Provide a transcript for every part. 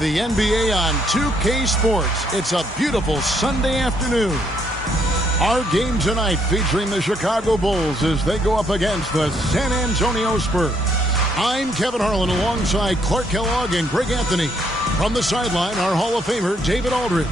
The NBA on 2K Sports. It's a beautiful Sunday afternoon. Our game tonight featuring the Chicago Bulls as they go up against the San Antonio Spurs. I'm Kevin Harlan alongside Clark Kellogg and Greg Anthony. From the sideline, our Hall of Famer, David Aldridge.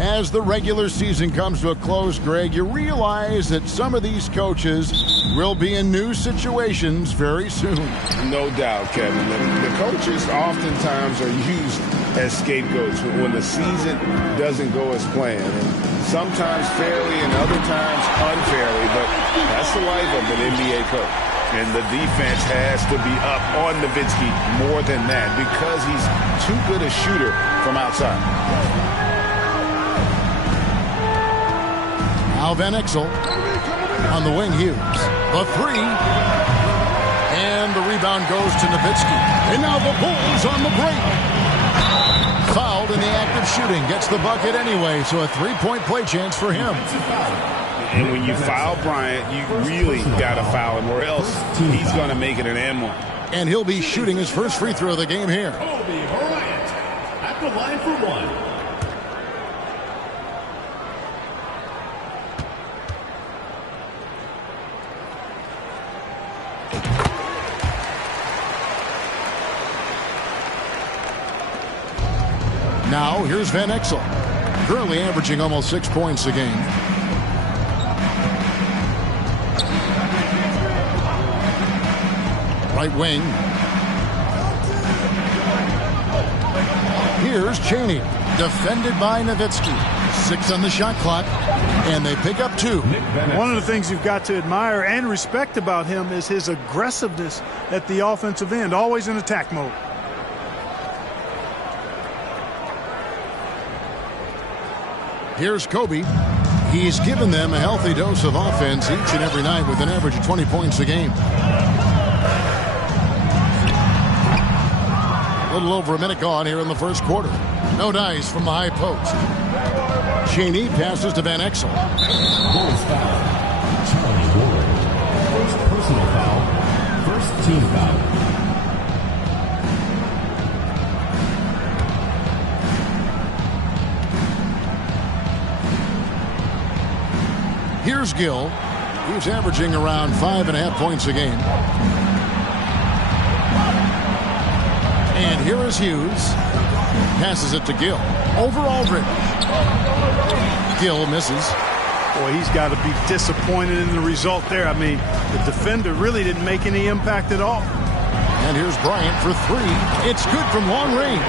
As the regular season comes to a close, Greg, you realize that some of these coaches will be in new situations very soon. No doubt, Kevin. The coaches oftentimes are used as scapegoats when the season doesn't go as planned. And sometimes fairly and other times unfairly, but that's the life of an NBA coach. And the defense has to be up on Nowitzki more than that because he's too good a shooter from outside. Now Van Exel on the wing. Hughes. The three. And the rebound goes to Nowitzki. And now the Bulls on the break. Fouled in the act of shooting. Gets the bucket anyway, so a three-point play chance for him. And when you foul Bryant, you really got to foul him, or else he's going to make it an and-one. And he'll be shooting his first free throw of the game here. Kobe Bryant at the line for one. Now, here's Van Exel, currently averaging almost 6 points a game. Right wing. Here's Chaney, defended by Nowitzki. 6 on the shot clock, and they pick up 2. One of the things you've got to admire and respect about him is his aggressiveness at the offensive end, always in attack mode. Here's Kobe. He's given them a healthy dose of offense each and every night with an average of 20 points a game. A little over a minute gone here in the first quarter. No dice from the high post. Chaney passes to Van Exel. Bulls foul. Charlie Ward. First personal foul. First team foul. Here's Gill. He's averaging around 5.5 points a game. And here is Hughes. Passes it to Gill. Over Aldridge. Gill misses. Boy, he's got to be disappointed in the result there. I mean, the defender really didn't make any impact at all. And here's Bryant for 3. It's good from long range.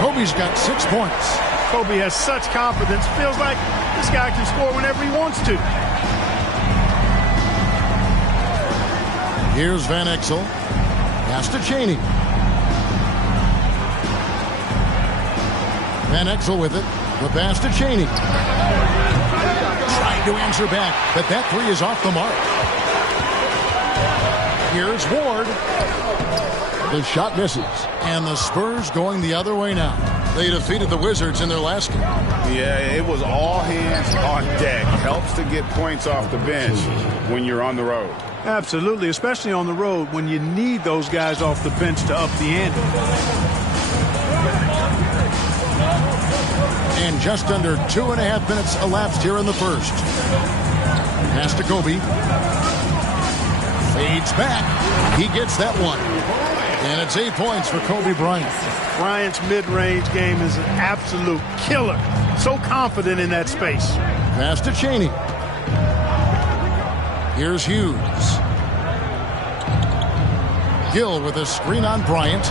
Kobe's got 6 points. Kobe has such confidence. Feels like this guy can score whenever he wants to. Here's Van Exel. Pass to Chaney. Van Exel with it. The pass to Chaney. Trying to answer back, but that 3 is off the mark. Here's Ward. The shot misses. And the Spurs going the other way now. They defeated the Wizards in their last game. Yeah, it was all hands on deck. Helps to get points off the bench when you're on the road. Absolutely, especially on the road when you need those guys off the bench to up the ante. And just under 2.5 minutes elapsed here in the first. Pass to Kobe. Fades back. He gets that one. And it's 8 points for Kobe Bryant. Bryant's mid-range game is an absolute killer. So confident in that space. Pass to Chaney. Here's Hughes. Gill with a screen on Bryant.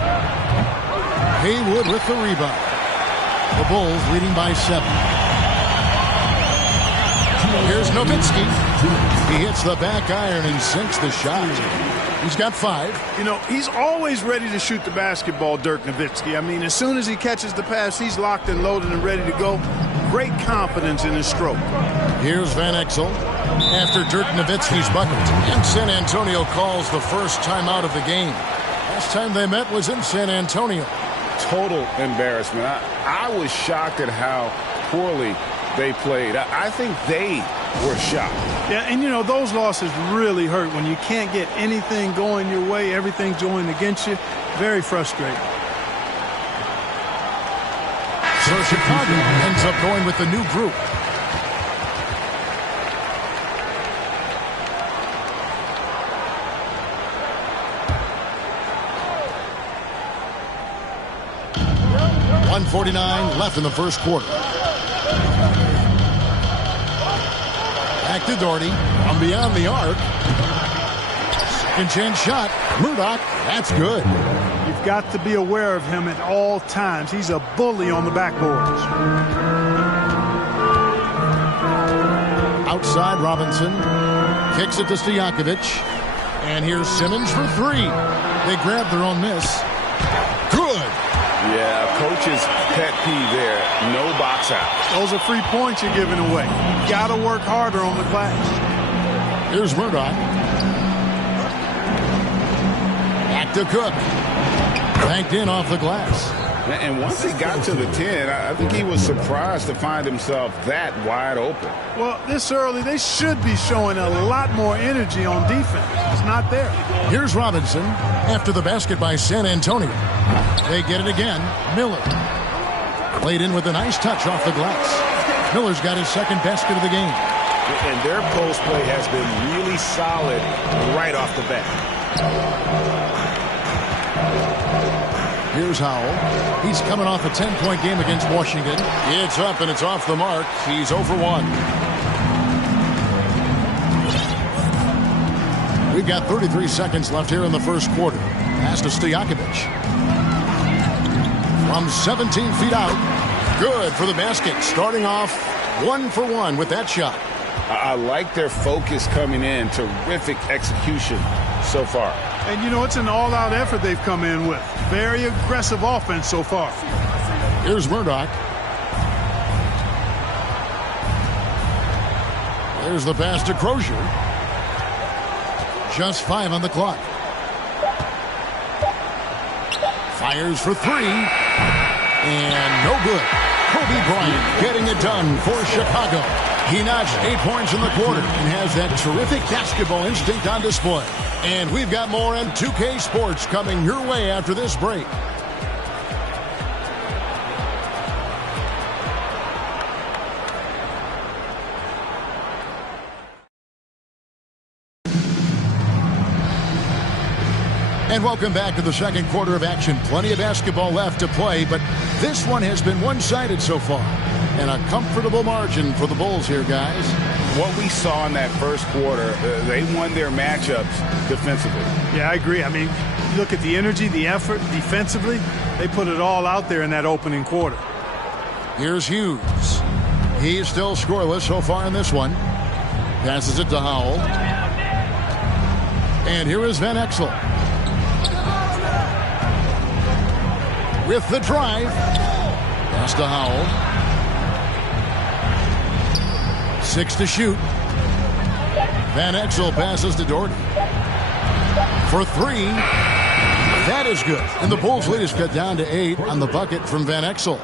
Haywood with the rebound. The Bulls leading by 7. Here's Nowitzki. He hits the back iron and sinks the shot. He's got 5. You know, he's always ready to shoot the basketball, Dirk Nowitzki. I mean, as soon as he catches the pass, he's locked and loaded and ready to go. Great confidence in his stroke. Here's Van Exel after Dirk Nowitzki's bucket. And San Antonio calls the first timeout of the game. Last time they met was in San Antonio. Total embarrassment. I was shocked at how poorly they played. I think they were shocked. Yeah, and you know, those losses really hurt when you can't get anything going your way, everything's going against you. Very frustrating. So Chicago ends up going with the new group. .149 left in the first quarter. Back to Doherty from beyond the arc. Second chance shot. Murdoch, that's good. You've got to be aware of him at all times. He's a bully on the backboards. Outside Robinson. Kicks it to Stojakovic. And here's Simmons for three. They grab their own miss. Good. Yeah, coach's pet peeve there. No box out. Those are free points you're giving away. You got to work harder on the glass. Here's Murdoch. Back to Cook. Banked in off the glass. And once he got to the 10, I think he was surprised to find himself that wide open. Well, this early, they should be showing a lot more energy on defense. It's not there. Here's Robinson after the basket by San Antonio. They get it again. Miller. Played in with a nice touch off the glass. Miller's got his second basket of the game. And their post play has been really solid right off the bat. Here's Howell. He's coming off a 10-point game against Washington. It's up and it's off the mark. He's 0 for 1. We've got 33 seconds left here in the first quarter. Pass to Stojakovic. From 17 feet out. Good for the basket. Starting off 1 for 1 with that shot. I like their focus coming in. Terrific execution so far. And, you know, it's an all-out effort they've come in with. Very aggressive offense so far. Here's Murdoch. There's the pass to Crozier. Just 5 on the clock. Fires for 3. And no good. Kobe Bryant getting it done for Chicago. He notched 8 points in the quarter and has that terrific basketball instinct on display. And we've got more on 2K Sports coming your way after this break. And welcome back to the second quarter of action. Plenty of basketball left to play, but this one has been one-sided so far. And a comfortable margin for the Bulls here, guys. What we saw in that first quarter, they won their matchups defensively. Yeah, I agree. I mean, look at the energy, the effort defensively. They put it all out there in that opening quarter. Here's Hughes. He's still scoreless so far in this one. Passes it to Howell. And here is Van Exel. With the drive. Pass to Howell. 6 to shoot. Van Exel passes to Doherty. For 3. That is good. And the Bulls' lead is cut down to 8 on the bucket from Van Exel.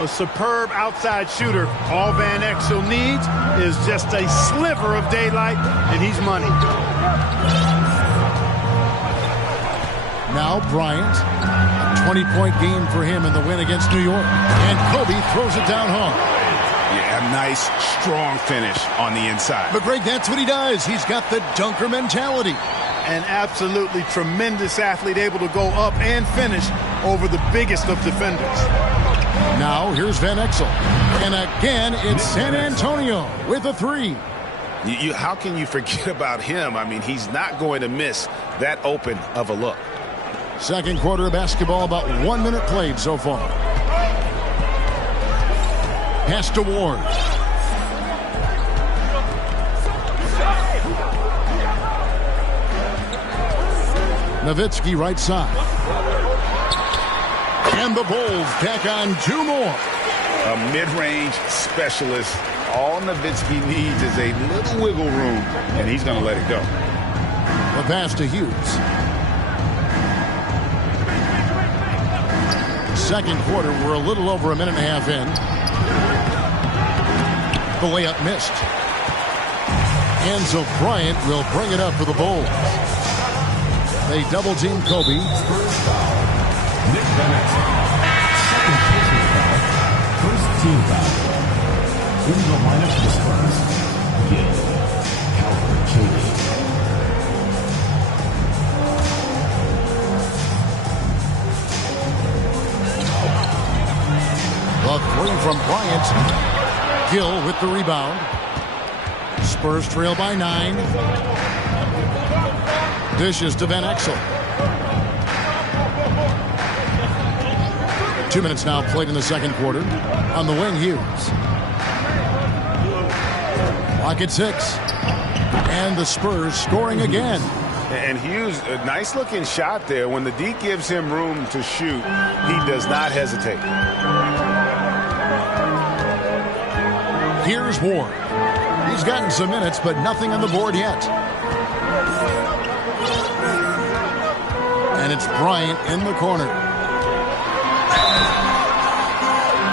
A superb outside shooter. All Van Exel needs is just a sliver of daylight, and he's money. Now Bryant. A 20-point game for him in the win against New York. And Kobe throws it down home. Yeah, a nice, strong finish on the inside. But Greg, that's what he does. He's got the dunker mentality. An absolutely tremendous athlete, able to go up and finish over the biggest of defenders. Now here's Van Exel. And again, it's San Antonio with a 3. How can you forget about him? I mean, he's not going to miss that open of a look. Second quarter of basketball, about 1 minute played so far. Pass to Ward. Nowitzki right side. And the Bulls tack on 2 more. A mid-range specialist. All Nowitzki needs is a little wiggle room, and he's going to let it go. The pass to Hughes. Second quarter, we're a little over a minute and a half in. The layup missed. And so Bryant will bring it up for the Bulls. They double-team Kobe. Spurs foul. Nick Bennett. Second personal foul. First team foul. In the lineup for the Spurs. Gill. Calvert Cheney. The three from Bryant. Gill with the rebound. Spurs trail by 9. Dishes to Van Exel. 2 minutes now played in the second quarter. On the wing, Hughes. Clock at 6. And the Spurs scoring again. And Hughes, a nice-looking shot there. When the D gives him room to shoot, he does not hesitate. Here's Ward. He's gotten some minutes, but nothing on the board yet. And it's Bryant in the corner.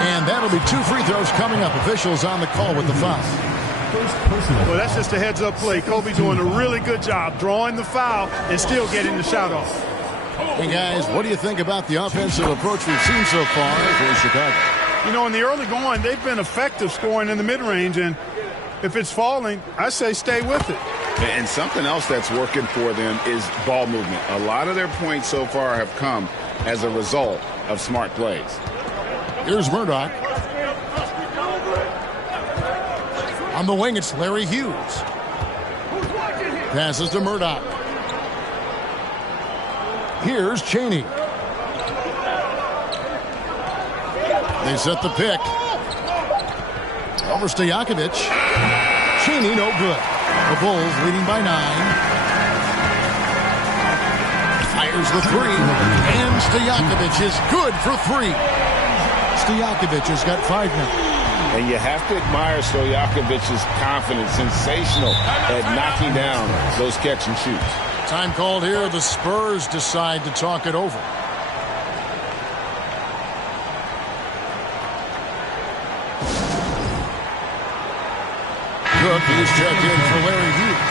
And that'll be 2 free throws coming up. Officials on the call with the foul. Well, that's just a heads-up play. Kobe doing a really good job drawing the foul and still getting the shot off. Hey, guys, what do you think about the offensive approach we've seen so far for Chicago? You know, in the early going, they've been effective scoring in the mid-range, and if it's falling, I say stay with it. And something else that's working for them is ball movement. A lot of their points so far have come as a result of smart plays. Here's Murdoch. On the wing, it's Larry Hughes. Passes to Murdoch. Here's Cheney. They set the pick. Over Stojakovic. Cheney, no good. The Bulls leading by 9. Fires the 3. And Stojakovic is good for 3. Stojakovic has got 5 now. And you have to admire Stojakovic's confidence. Sensational at knocking down those catch and shoots. Time called here. The Spurs decide to talk it over. Cook is checked in for Larry Hughes.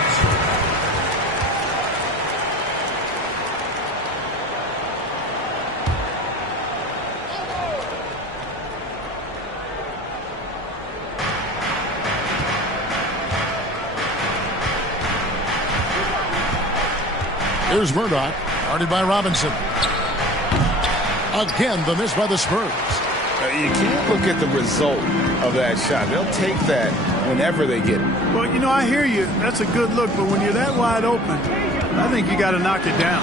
Here's Murdoch, guarded by Robinson. Again, the miss by the Spurs. You can't look at the result of that shot. They'll take that whenever they get it. Well, you know, I hear you. That's a good look, but when you're that wide open, I think you got to knock it down.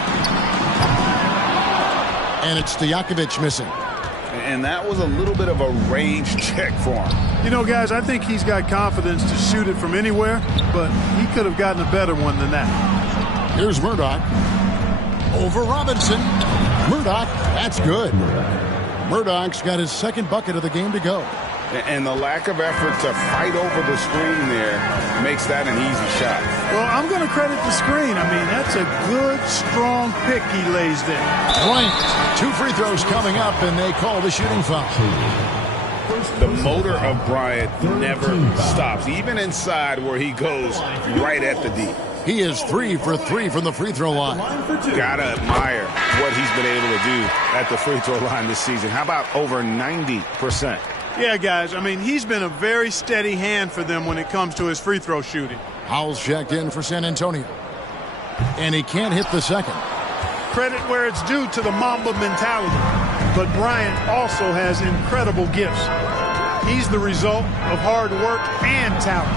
And it's Stojakovic missing. And that was a little bit of a range check for him. You know, guys, I think he's got confidence to shoot it from anywhere, but he could have gotten a better one than that. Here's Murdoch. Over Robinson. Murdoch, that's good. Murdoch's got his second bucket of the game to go. And the lack of effort to fight over the screen there makes that an easy shot. Well, I'm going to credit the screen. I mean, that's a good, strong pick he lays there. Bryant, 2 free throws coming up, and they call the shooting foul. The motor of Bryant never stops, even inside where he goes right at the D. He is 3 for 3 from the free throw line. Gotta admire what he's been able to do at the free throw line this season. How about over 90%? Yeah, guys, I mean, he's been a very steady hand for them when it comes to his free throw shooting. Howell's checked in for San Antonio. And he can't hit the second. Credit where it's due to the Mamba mentality. But Bryant also has incredible gifts. He's the result of hard work and talent.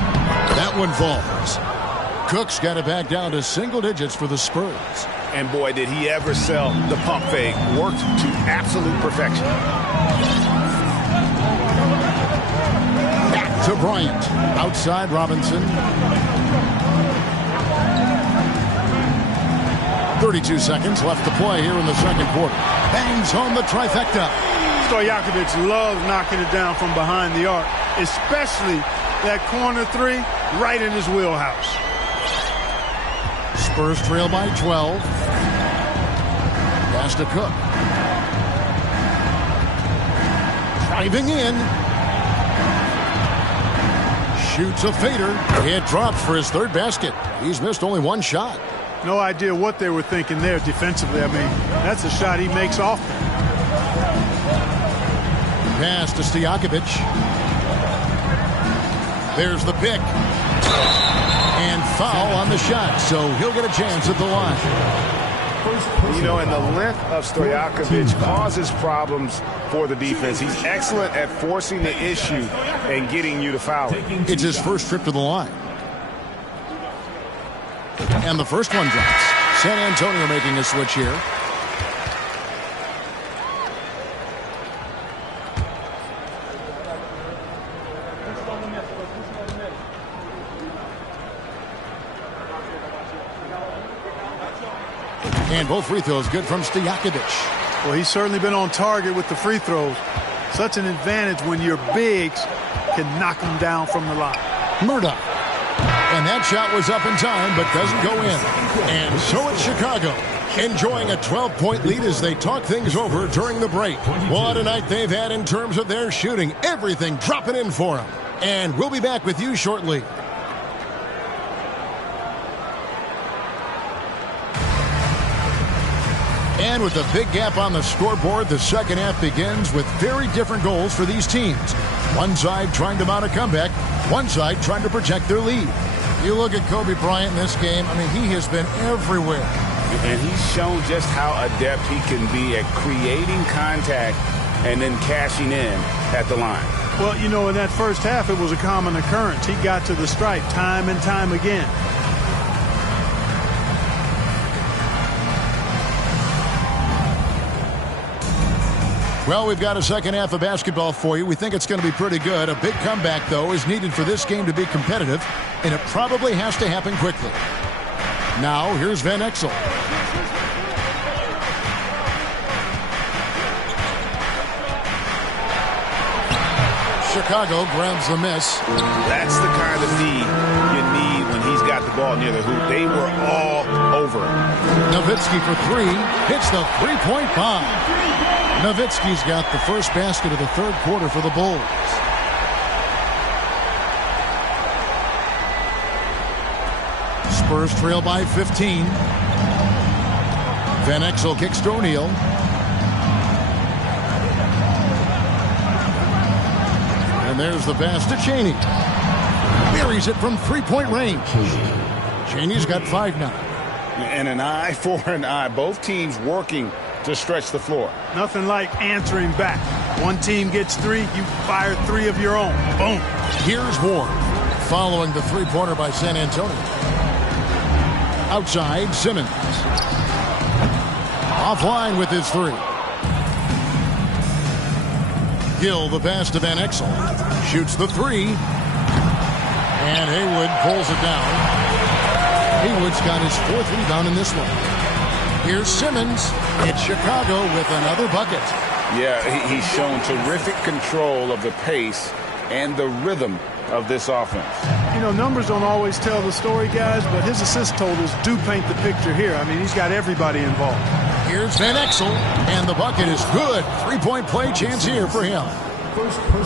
That one falls. Cook's got it back down to single digits for the Spurs. And boy, did he ever sell the pump fake. Worked to absolute perfection. Back to Bryant. Outside Robinson. 32 seconds left to play here in the second quarter. Bangs home the trifecta. Stojakovic loves knocking it down from behind the arc, especially that corner 3 right in his wheelhouse. Spurs trail by 12. Pass to Cook. Driving in. Shoots a fader. It drops for his third basket. He's missed only one shot. No idea what they were thinking there defensively. I mean, that's a shot he makes often. Pass to Stojakovic. There's the pick. And foul on the shot, so he'll get a chance at the line. You know, and the length of Stojakovic causes problems for the defense. He's excellent at forcing the issue and getting you to foul him. It's his first trip to the line. And the first one drops. San Antonio making a switch here. And both free throws good from Stojakovic. Well, he's certainly been on target with the free throws. Such an advantage when your bigs can knock them down from the line. Murdoch. And that shot was up in time, but doesn't go in. And so it's Chicago, enjoying a 12-point lead as they talk things over during the break. What a night they've had in terms of their shooting. Everything dropping in for them. And we'll be back with you shortly. And with a big gap on the scoreboard, the second half begins with very different goals for these teams. One side trying to mount a comeback, one side trying to protect their lead. You look at Kobe Bryant in this game, I mean, he has been everywhere. And he's shown just how adept he can be at creating contact and then cashing in at the line. Well, you know, in that first half, it was a common occurrence. He got to the stripe time and time again. Well, we've got a second half of basketball for you. We think it's going to be pretty good. A big comeback, though, is needed for this game to be competitive, and it probably has to happen quickly. Now, here's Van Exel. Chicago grabs the miss. That's the kind of D you need when he's got the ball near the hoop. They were all over him. Nowitzki for three. Hits the three-point bomb. Nowitzki's got the first basket of the third quarter for the Bulls. Spurs trail by 15. Van Exel kicks to O'Neal. And there's the pass to Cheney. Buries it from three-point range. Cheney's got 5 now. And an eye for an eye. Both teams working to stretch the floor. Nothing like answering back. One team gets 3, you fire 3 of your own. Boom. Here's Ward following the three-pointer by San Antonio. Outside, Simmons. Offline with his 3. Gill the pass to Van Exel. Shoots the 3. And Haywood pulls it down. Haywood's got his 4th rebound in this one. Here's Simmons. It's Chicago with another bucket. Yeah, he's shown terrific control of the pace and the rhythm of this offense. You know, numbers don't always tell the story, guys, but his assist totals do paint the picture here. I mean, he's got everybody involved. Here's Van Exel, and the bucket is good. 3-point play chance here for him.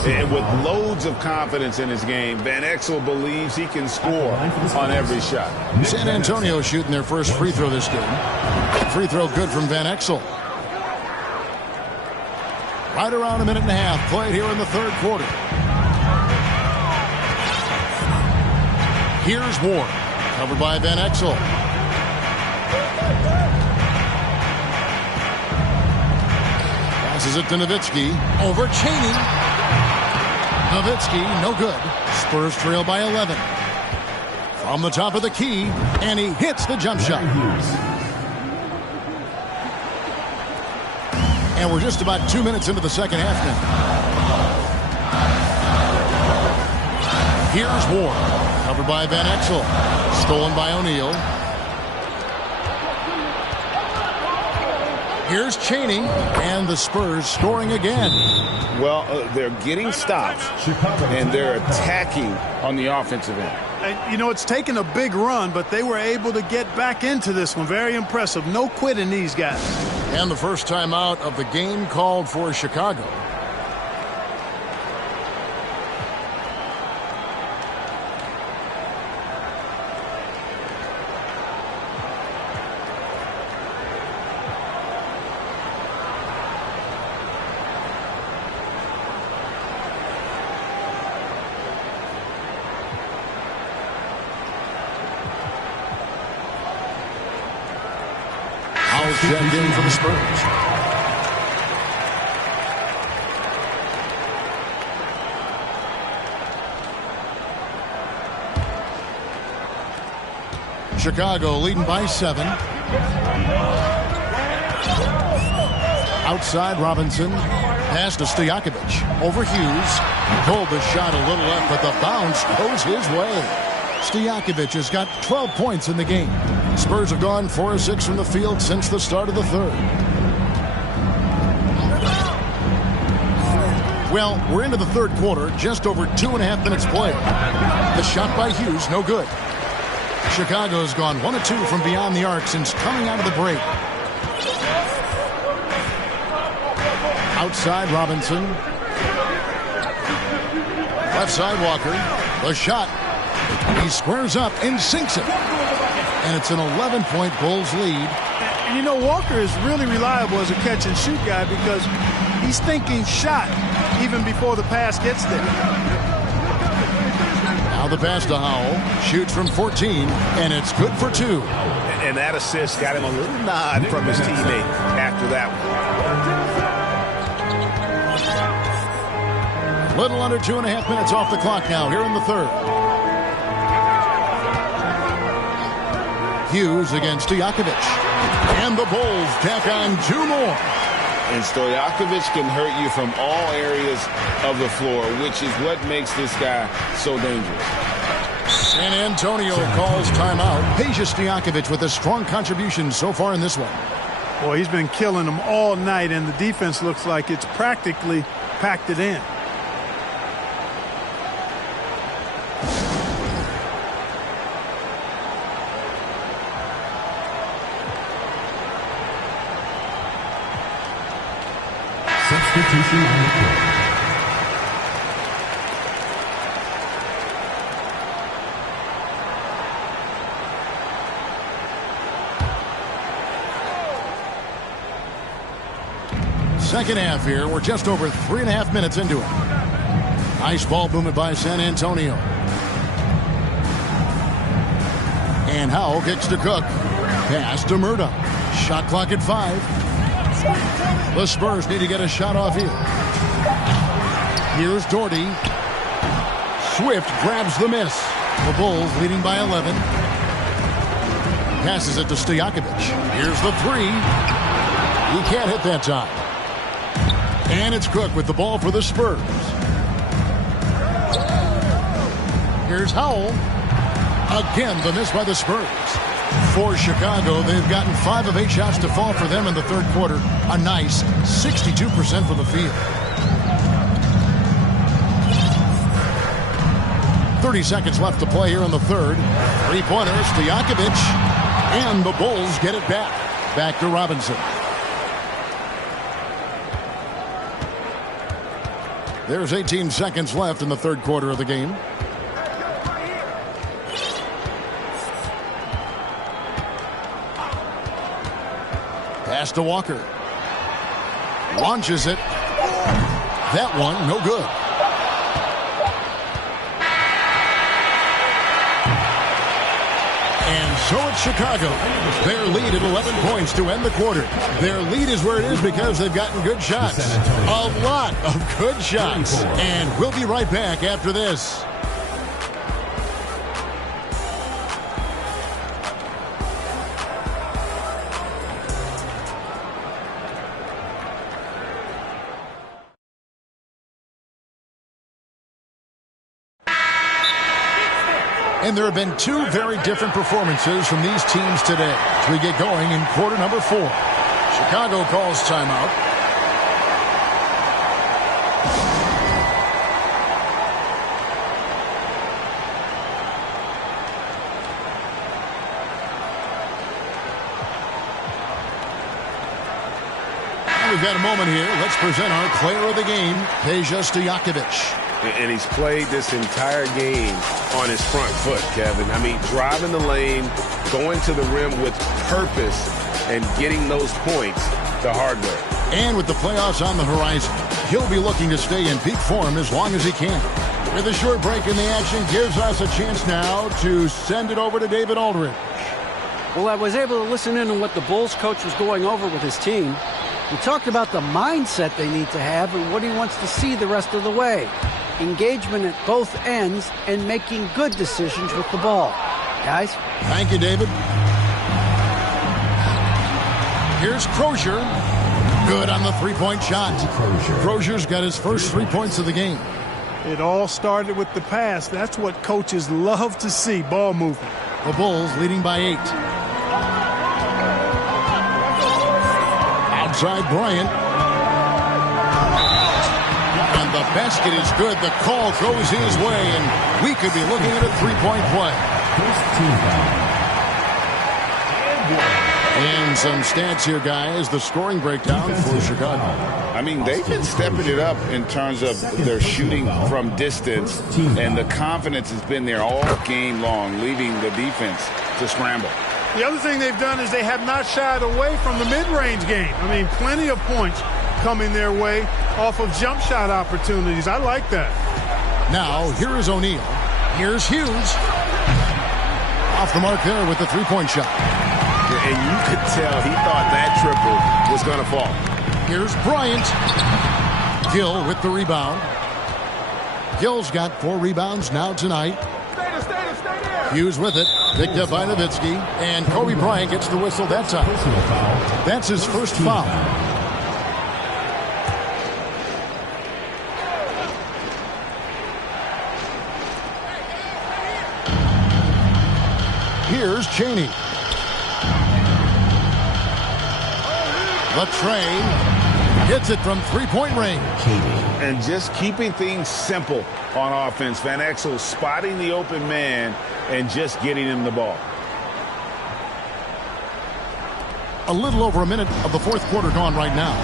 And with loads of confidence in his game, Van Exel believes he can score on every shot. San Antonio shooting their first free throw this game. Free throw good from Van Exel. Right around a minute and a half played here in the third quarter. Here's Ward, covered by Van Exel. Passes it to Nowitzki. Over Cheney. Nowitzki, no good. Spurs trail by 11. From the top of the key, and he hits the jump shot. And we're just about 2 minutes into the second half now. Here's Ward, covered by Van Exel. Stolen by O'Neal. Here's Cheney, and the Spurs scoring again. Well, they're getting stops, and they're attacking on the offensive end. And, you know, it's taken a big run, but they were able to get back into this one. Very impressive. No quitting these guys. And the first timeout of the game called for Chicago. Howell checked in for the Spurs. Chicago leading by 7. Outside Robinson. Pass to Stojakovic. Over Hughes. Pulled the shot a little left, but the bounce goes his way. Stojakovic has got 12 points in the game. Spurs have gone 4 of 6 from the field since the start of the third. Well, we're into the third quarter, just over 2.5 minutes played. The shot by Hughes, no good. Chicago's gone 1 of 2 from beyond the arc since coming out of the break. Outside Robinson. Left side Walker. The shot. He squares up and sinks it. And it's an 11-point Bulls lead. And you know, Walker is really reliable as a catch-and-shoot guy because he's thinking shot even before the pass gets there. Now the pass to Howell. Shoots from 14, and it's good for 2. And that assist got him a little nod from his teammate after that one. Little under 2.5 minutes off the clock now here in the third. Hughes against Stojakovic. And the Bulls tack on 2 more. And Stojakovic can hurt you from all areas of the floor, which is what makes this guy so dangerous. San Antonio calls timeout. Peja Stojakovic with a strong contribution so far in this one. Boy, he's been killing them all night, and the defense looks like it's practically packed it in. Substitution on the court. Second half here. We're just over 3.5 minutes into it. Nice ball movement by San Antonio. And Howell kicks to Cook. Pass to Murdoch. Shot clock at 5. The Spurs need to get a shot off here. Here's Doherty. Swift grabs the miss. The Bulls leading by 11. Passes it to Stojakovic. Here's the 3. He can't hit that time. And it's Cook with the ball for the Spurs. Here's Howell. Again, the miss by the Spurs. For Chicago, they've gotten 5 of 8 shots to fall for them in the third quarter. A nice 62% from the field. 30 seconds left to play here in the third. 3-pointer, Stojakovic. And the Bulls get it back. Back to Robinson. There's 18 seconds left in the third quarter of the game. Pass to Walker. Launches it. That one, no good. And so it's Chicago. Their lead at 11 points to end the quarter. Their lead is where it is because they've gotten good shots. A lot of good shots. And we'll be right back after this. And there have been 2 very different performances from these teams today as we get going in quarter number 4. Chicago calls timeout. And we've got a moment here. Let's present our player of the game, Peja Stojakovic. And he's played this entire game on his front foot, Kevin. I mean, driving the lane, going to the rim with purpose, and getting those points the hard way. And with the playoffs on the horizon, he'll be looking to stay in peak form as long as he can. With a short break in the action, gives us a chance now to send it over to David Aldridge. Well, I was able to listen in on what the Bulls coach was going over with his team. He talked about the mindset they need to have and what he wants to see the rest of the way. Engagement at both ends and making good decisions with the ball. Guys? Thank you, David. Here's Crozier. Good on the three-point shot. Crozier's got his first 3 points of the game. It all started with the pass. That's what coaches love to see, ball movement. The Bulls leading by 8. Outside Bryant. And the basket is good. The call goes his way, and we could be looking at a three-point play. First team foul. And some stats here, guys. The scoring breakdown for Chicago. I mean, they've been stepping it up in terms of their shooting from distance, and the confidence has been there all game long, leaving the defense to scramble. The other thing they've done is they have not shied away from the mid-range game. I mean, plenty of points coming their way off of jump shot opportunities. I like that. Now, here is O'Neal. Here's Hughes. Off the mark there with the three-point shot. And you could tell he thought that triple was going to fall. Here's Bryant. Gill with the rebound. Gill's got 4 rebounds now tonight. Hughes with it. Picked up by Nowitzki. And Kobe Bryant gets the whistle that time. That's his first foul. Here's Chaney. The train hits it from three-point range. And just keeping things simple on offense. Van Exel spotting the open man and just getting him the ball. A little over a minute of the fourth quarter gone right now.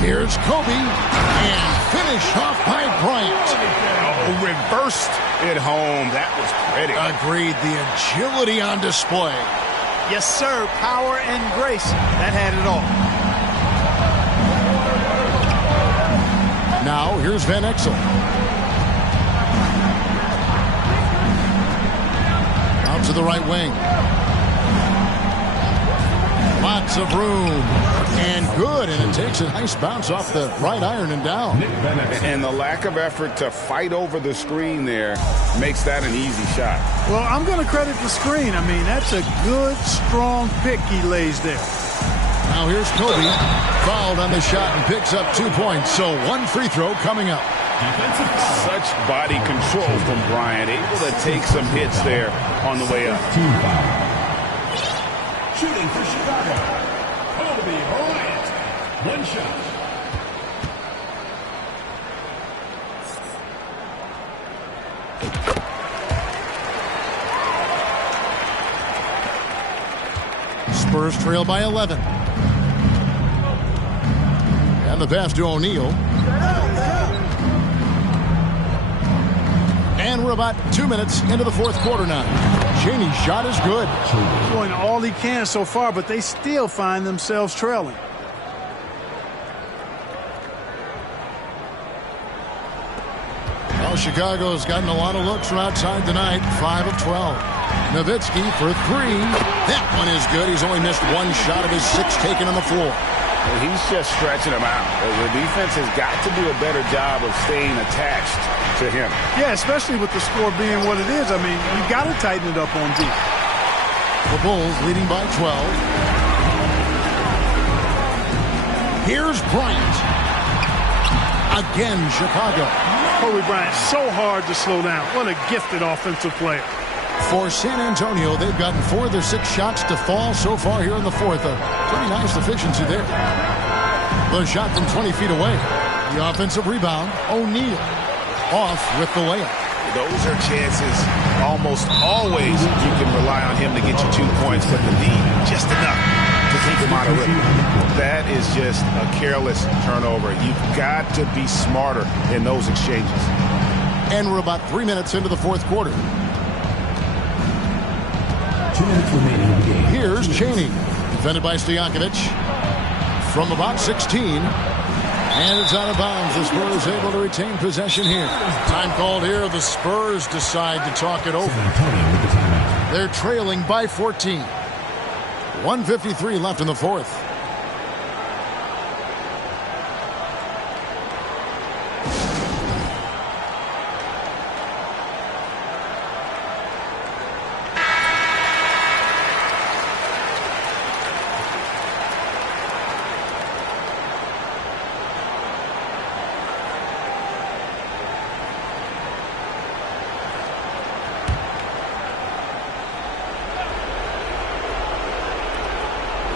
Here's Kobe. And finished off by Bryant. Oh, reversed it home. That was pretty. Agreed. The agility on display. Yes, sir. Power and grace. That had it all. Now, here's Van Exel. Out to the right wing. Lots of room. And good. And it takes a nice bounce off the right iron and down. And the lack of effort to fight over the screen there makes that an easy shot. Well, I'm going to credit the screen. I mean, that's a good, strong pick he lays there. Now here's Kobe. Fouled on the shot and picks up 2 points. So 1 free throw coming up. Such body control from Bryant. Able to take some hits there on the way up. Team foul. Shooting for Chicago. Kobe Bryant. 1 shot. Spurs trail by 11. And the pass to O'Neal. And we're about 2 minutes into the fourth quarter now. Chaney's shot is good. Doing all he can so far, but they still find themselves trailing. Well, Chicago's gotten a lot of looks from outside tonight. 5 of 12. Nowitzki for 3. That one is good. He's only missed 1 shot of his 6 taken on the floor. Well, he's just stretching them out. The defense has got to do a better job of staying attached to him. Yeah, especially with the score being what it is. I mean, you got to tighten it up on deep. The Bulls leading by 12. Here's Bryant. Again, Chicago. Kobe Bryant, so hard to slow down. What a gifted offensive player. For San Antonio, they've gotten 4 of their 6 shots to fall so far here in the fourth. A pretty nice efficiency there. The shot from 20 feet away. The offensive rebound, O'Neal. Off with the layup. Those are chances almost always you can rely on him to get you 2 points, but the need just enough to keep him out of rhythm. That is just a careless turnover. You've got to be smarter in those exchanges. And we're about 3 minutes into the fourth quarter. 2 minutes remaining in the game. Here's Chaney. Defended by Stojakovic. From about 16. And it's out of bounds. The Spurs able to retain possession here. Time called here. The Spurs decide to talk it over. San Antonio with the timeout. They're trailing by 14. 1:53 left in the fourth.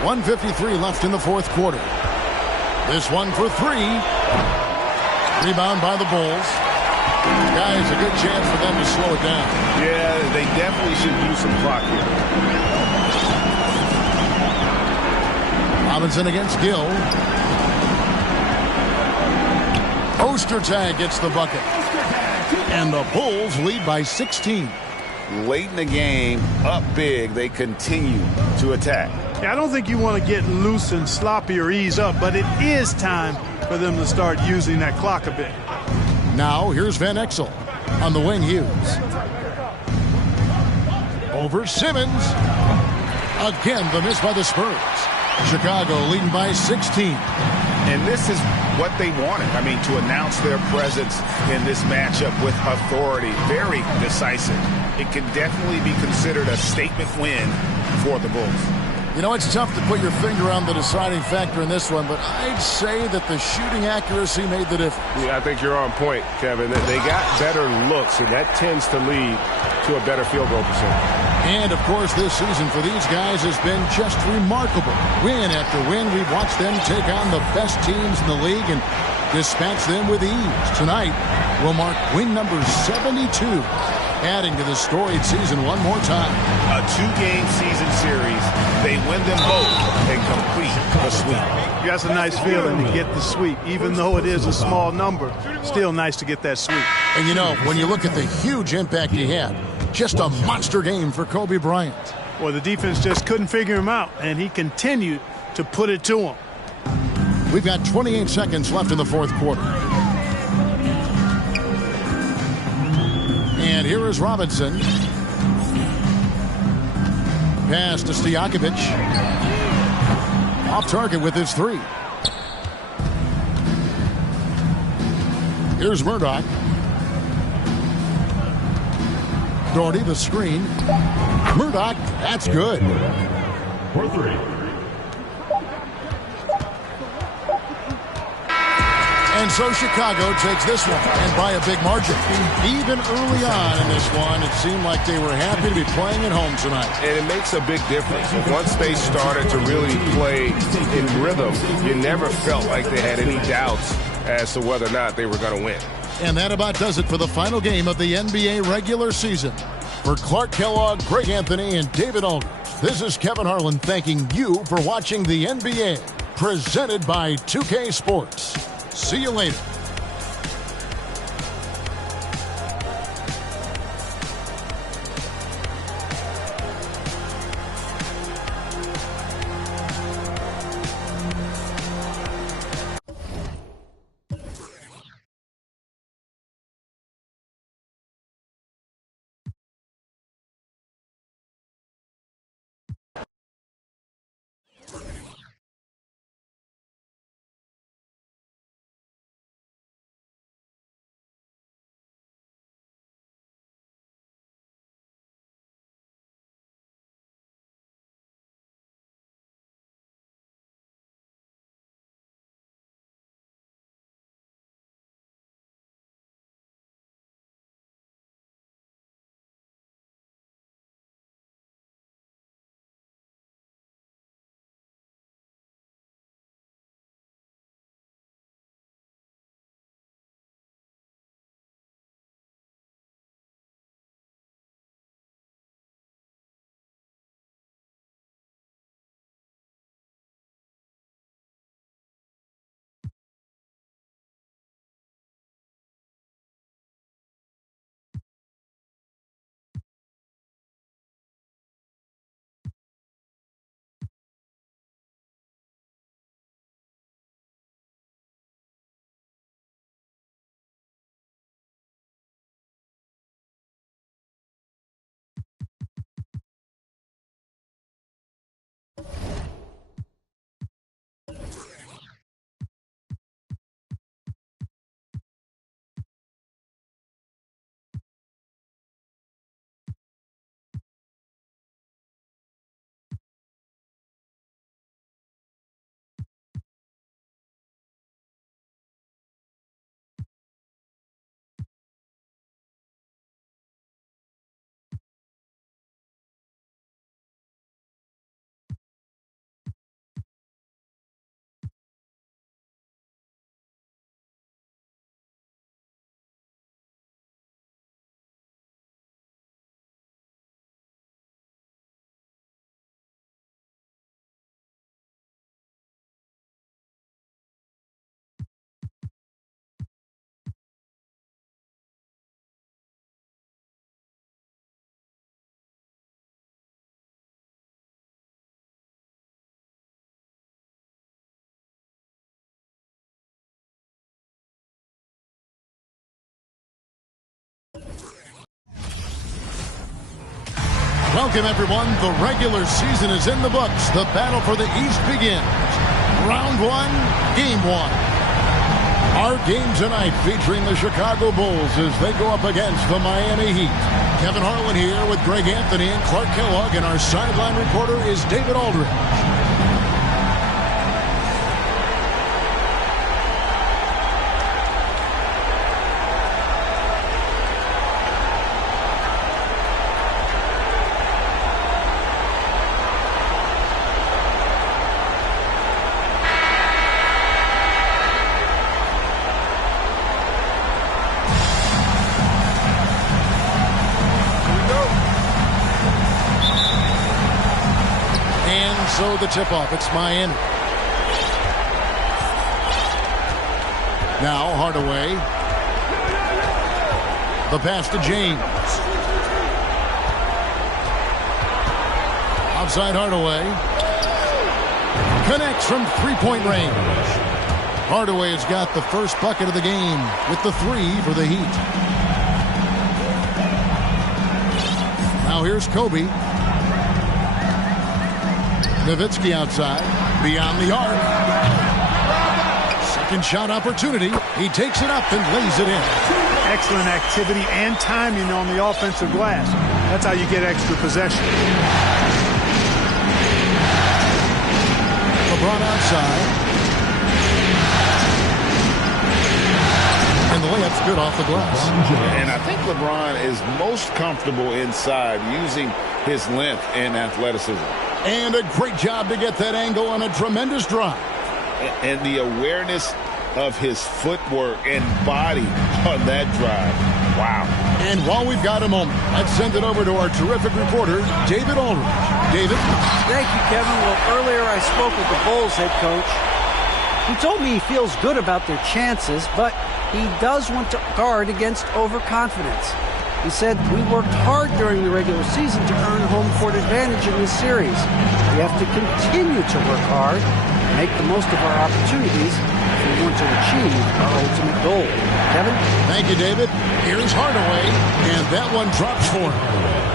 .153 left in the fourth quarter. This one for three. Rebound by the Bulls. Guys, a good chance for them to slow it down. Yeah, they definitely should use some clock here. Robinson against Gill. Ostertag gets the bucket. And the Bulls lead by 16. Late in the game, up big, they continue to attack. I don't think you want to get loose and sloppy or ease up, but it is time for them to start using that clock a bit. Now, here's Van Exel on the wing. Hughes. Over Simmons. Again, the miss by the Spurs. Chicago leading by 16. And this is what they wanted. I mean, to announce their presence in this matchup with authority. Very decisive. It can definitely be considered a statement win for the Bulls. You know, it's tough to put your finger on the deciding factor in this one, but I'd say that the shooting accuracy made the difference. Yeah, I think you're on point, Kevin. They got better looks, and that tends to lead to a better field goal percentage. And, of course, this season for these guys has been just remarkable. Win after win, we've watched them take on the best teams in the league and dispatch them with ease. Tonight will mark win number 72. Adding to the storied season one more time. A two-game season series. They win them both and complete the sweep. That's a nice feeling to get the sweep. Even though it is a small number, still nice to get that sweep. And, you know, when you look at the huge impact he had, just a monster game for Kobe Bryant. Well, the defense just couldn't figure him out, and he continued to put it to him. We've got 28 seconds left in the fourth quarter. And here is Robinson. Pass to Stojakovic. Off target with his three. Here's Murdoch. Doherty the screen. Murdoch, that's good. For three. And so Chicago takes this one, and by a big margin. Even early on in this one, it seemed like they were happy to be playing at home tonight. And it makes a big difference. Once they started to really play in rhythm, you never felt like they had any doubts as to whether or not they were going to win. And that about does it for the final game of the NBA regular season. For Clark Kellogg, Greg Anthony, and David Aldridge, this is Kevin Harlan thanking you for watching the NBA, presented by 2K Sports. See you later. Welcome, everyone. The regular season is in the books. The battle for the East begins. Round 1, Game 1. Our game tonight featuring the Chicago Bulls as they go up against the Miami Heat. Kevin Harlan here with Greg Anthony and Clark Kellogg, and our sideline reporter is David Aldridge. So the tip-off, it's Miami. Now Hardaway. The pass to James. Outside Hardaway. Connects from three-point range. Hardaway has got the first bucket of the game with the 3 for the Heat. Now here's Kobe. Nowitzki outside, beyond the arc. Second shot opportunity. He takes it up and lays it in. Excellent activity and timing on the offensive glass. That's how you get extra possession. LeBron outside. And the layup's good off the glass. And I think LeBron is most comfortable inside using his length and athleticism. And a great job to get that angle on a tremendous drive. And the awareness of his footwork and body on that drive. Wow. And while we've got a moment, let's send it over to our terrific reporter, David Aldridge. David? Thank you, Kevin. Well, earlier I spoke with the Bulls head coach. He told me he feels good about their chances, but he does want to guard against overconfidence. He said, we worked hard during the regular season to earn home court advantage in this series. We have to continue to work hard and make the most of our opportunities if we want to achieve our ultimate goal. Kevin? Thank you, David. Here's Hardaway, and that one drops for him.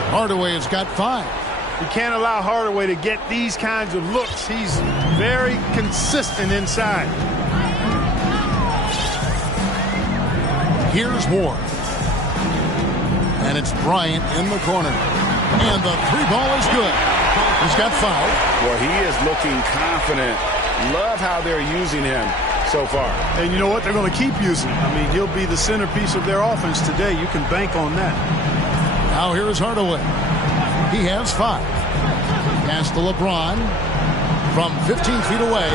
Hardaway has got 5. You can't allow Hardaway to get these kinds of looks. He's very consistent inside. Here's Moore. And it's Bryant in the corner. And the 3-ball is good. He's got 5. Well, he is looking confident. Love how they're using him so far. And you know what? They're going to keep using him. I mean, he'll be the centerpiece of their offense today. You can bank on that. Now here is Hardaway. He has 5. Pass to LeBron from 15 feet away.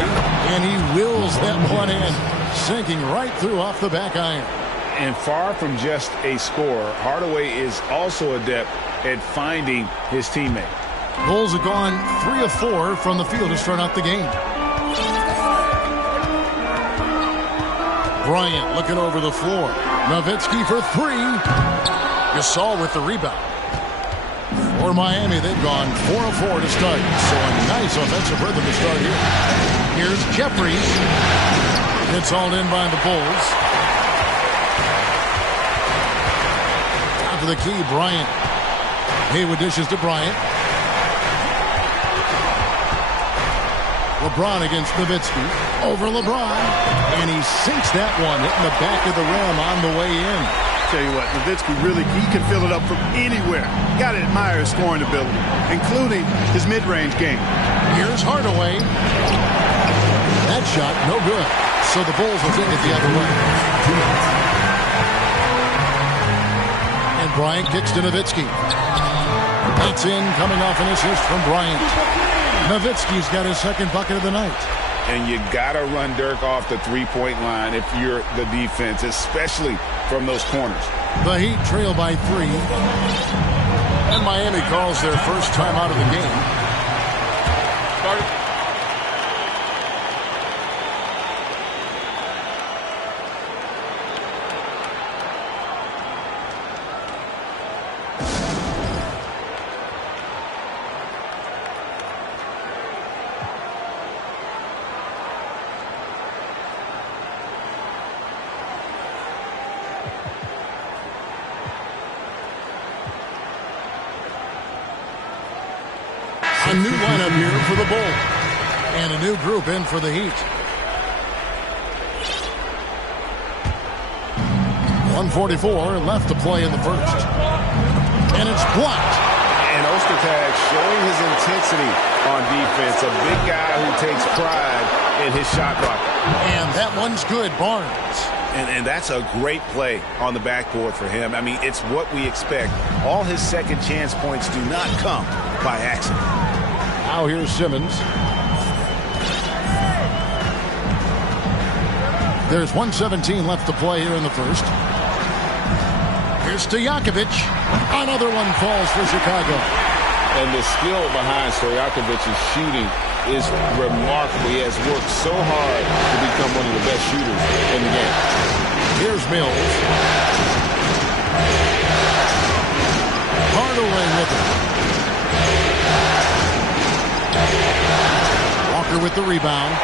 And he wills that one in. Sinking right through off the back iron. And far from just a scorer, Hardaway is also adept at finding his teammate. Bulls have gone 3 of 4 from the field to start out the game. Bryant looking over the floor. Nowitzki for 3. Gasol with the rebound. For Miami, they've gone 4 of 4 to start. So a nice offensive rhythm to start here. Here's Jeffries. It's hauled in by the Bulls. To the key, Bryant. Haywood dishes to Bryant. LeBron against Nowitzki. Over LeBron. And he sinks that one, hitting the back of the rim on the way in. Tell you what, Nowitzki really, he can fill it up from anywhere. Got to admire his scoring ability, including his mid-range game. Here's Hardaway. That shot, no good. So the Bulls will take it the other way. Bryant kicks to Nowitzki. That's in, coming off an assist from Bryant. Nowitzki's got his second bucket of the night. And you got to run Dirk off the three-point line if you're the defense, especially from those corners. The Heat trail by 3. And Miami calls their first time out of the game. Started. A new lineup here for the Bulls. And a new group in for the Heat. 1:44 left to play in the first. And it's blocked. And Ostertag showing his intensity on defense. A big guy who takes pride in his shot blocker. And that one's good, Barnes. And that's a great play on the backboard for him. I mean, it's what we expect. All his second chance points do not come by accident. Now here's Simmons. There's 1:17 left to play here in the first. Here's Stojakovic. Another one falls for Chicago. And the skill behind Stojakovic's shooting is remarkable. He has worked so hard to become one of the best shooters in the game. Here's Mills. Hardaway with it. Walker with the rebound.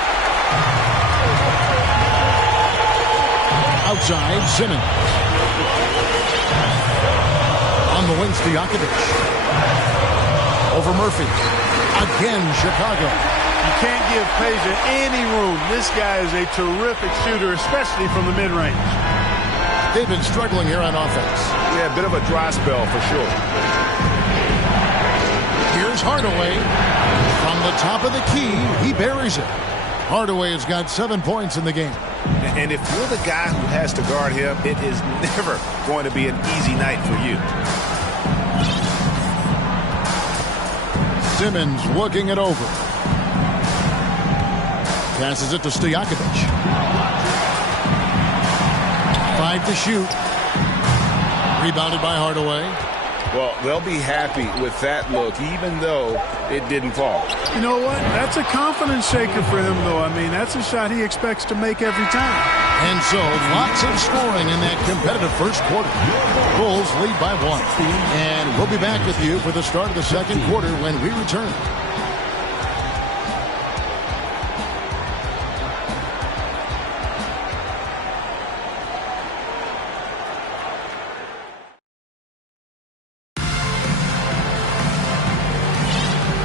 Outside, Simmons. On the wing, Stojakovic. Over Murphy. Again, Chicago. You can't give Peja any room. This guy is a terrific shooter, especially from the mid-range. They've been struggling here on offense. Yeah, a bit of a dry spell for sure. Here's Hardaway. From the top of the key, he buries it. Hardaway has got 7 points in the game. And if you're the guy who has to guard him, it is never going to be an easy night for you. Simmons looking it over. Passes it to Stojakovic. 5 to shoot. Rebounded by Hardaway. Well, they'll be happy with that look, even though it didn't fall. You know what? That's a confidence shaker for him, though. I mean, that's a shot he expects to make every time. And so, lots of scoring in that competitive first quarter. Bulls lead by 1. And we'll be back with you for the start of the second quarter when we return.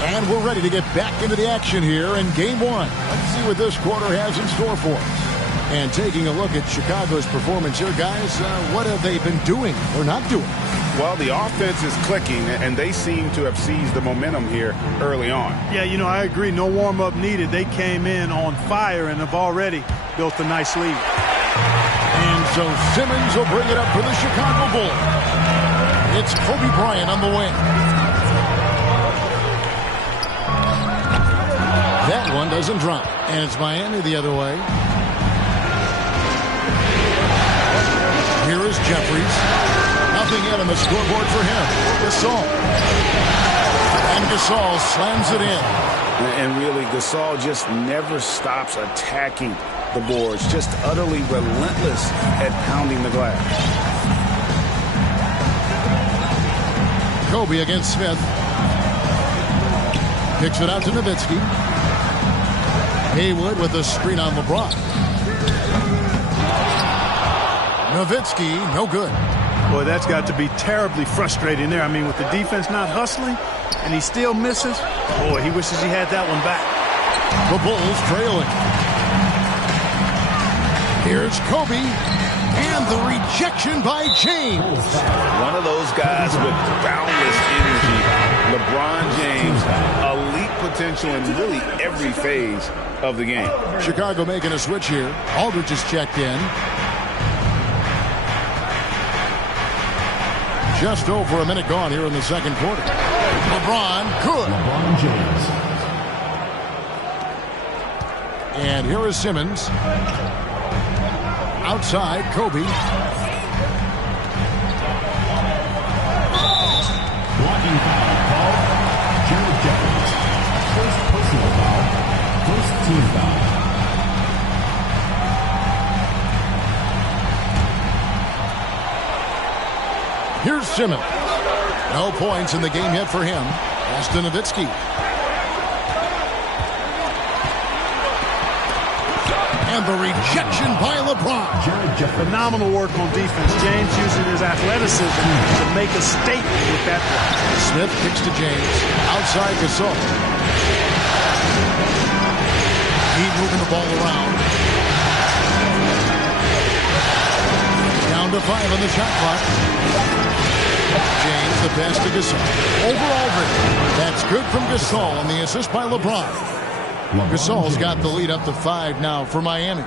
And we're ready to get back into the action here in Game 1. Let's see what this quarter has in store for us. And taking a look at Chicago's performance here, guys, what have they been doing or not doing? Well, the offense is clicking, and they seem to have seized the momentum here early on. Yeah, you know, I agree. No warm-up needed. They came in on fire and have already built a nice lead. And so Simmons will bring it up for the Chicago Bulls. It's Kobe Bryant on the wing. That one doesn't drop. And it's Miami the other way. Here is Jeffries. Nothing yet on the scoreboard for him. Gasol. And Gasol slams it in. And really, Gasol just never stops attacking the boards. Just utterly relentless at pounding the glass. Kobe against Smith. Kicks it out to Nowitzki. Haywood with a screen on LeBron. Nowitzki, no good. Boy, that's got to be terribly frustrating there. I mean, with the defense not hustling, and he still misses. Boy, he wishes he had that one back. The Bulls trailing. Here's Kobe, and the rejection by James. One of those guys with boundless energy. LeBron James, elite potential in really every phase of the game. Chicago making a switch here. Aldridge is checked in. Just over a minute gone here in the second quarter. LeBron, good. LeBron James. And here is Simmons. Outside, Kobe. Blocking foul called. Jared Jeffries. First personal foul. First team foul. Here's Simmons. No points in the game yet for him. Austin Nowitzki. And the rejection by LeBron. Phenomenal work on defense. James using his athleticism to make a statement with that block. Smith kicks to James. Outside Gasol. Heat moving the ball around. Down to 5 on the shot clock. James, the pass to Gasol. Over Aldridge. That's good from Gasol, and the assist by LeBron. Gasol's got the lead up to 5 now for Miami.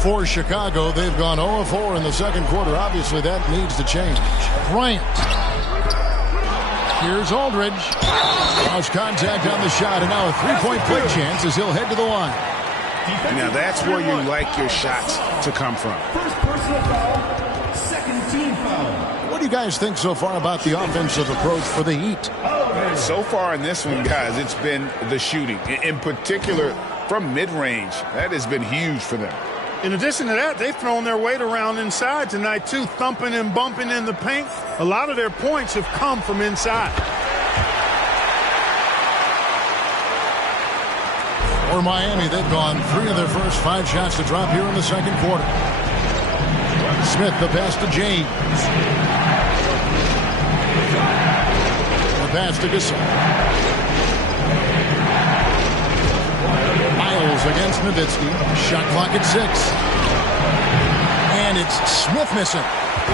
For Chicago, they've gone 0-4 in the second quarter. Obviously, that needs to change. Bryant. Here's Aldridge. Lost contact on the shot, and now a three-point play chance as he'll head to the line. Now, that's where you like your shots to come from. First personal foul, second team foul. What do you guys think so far about the offensive approach for the Heat? So far in this one, guys, it's been the shooting. In particular, from mid-range. That has been huge for them. In addition to that, they've thrown their weight around inside tonight, too, thumping and bumping in the paint. A lot of their points have come from inside. For Miami, they've gone 3 of their first 5 shots to drop here in the second quarter. Smith, the pass to James. The pass to Gasol. Miles against Nowitzki. Shot clock at 6. And it's Smith missing.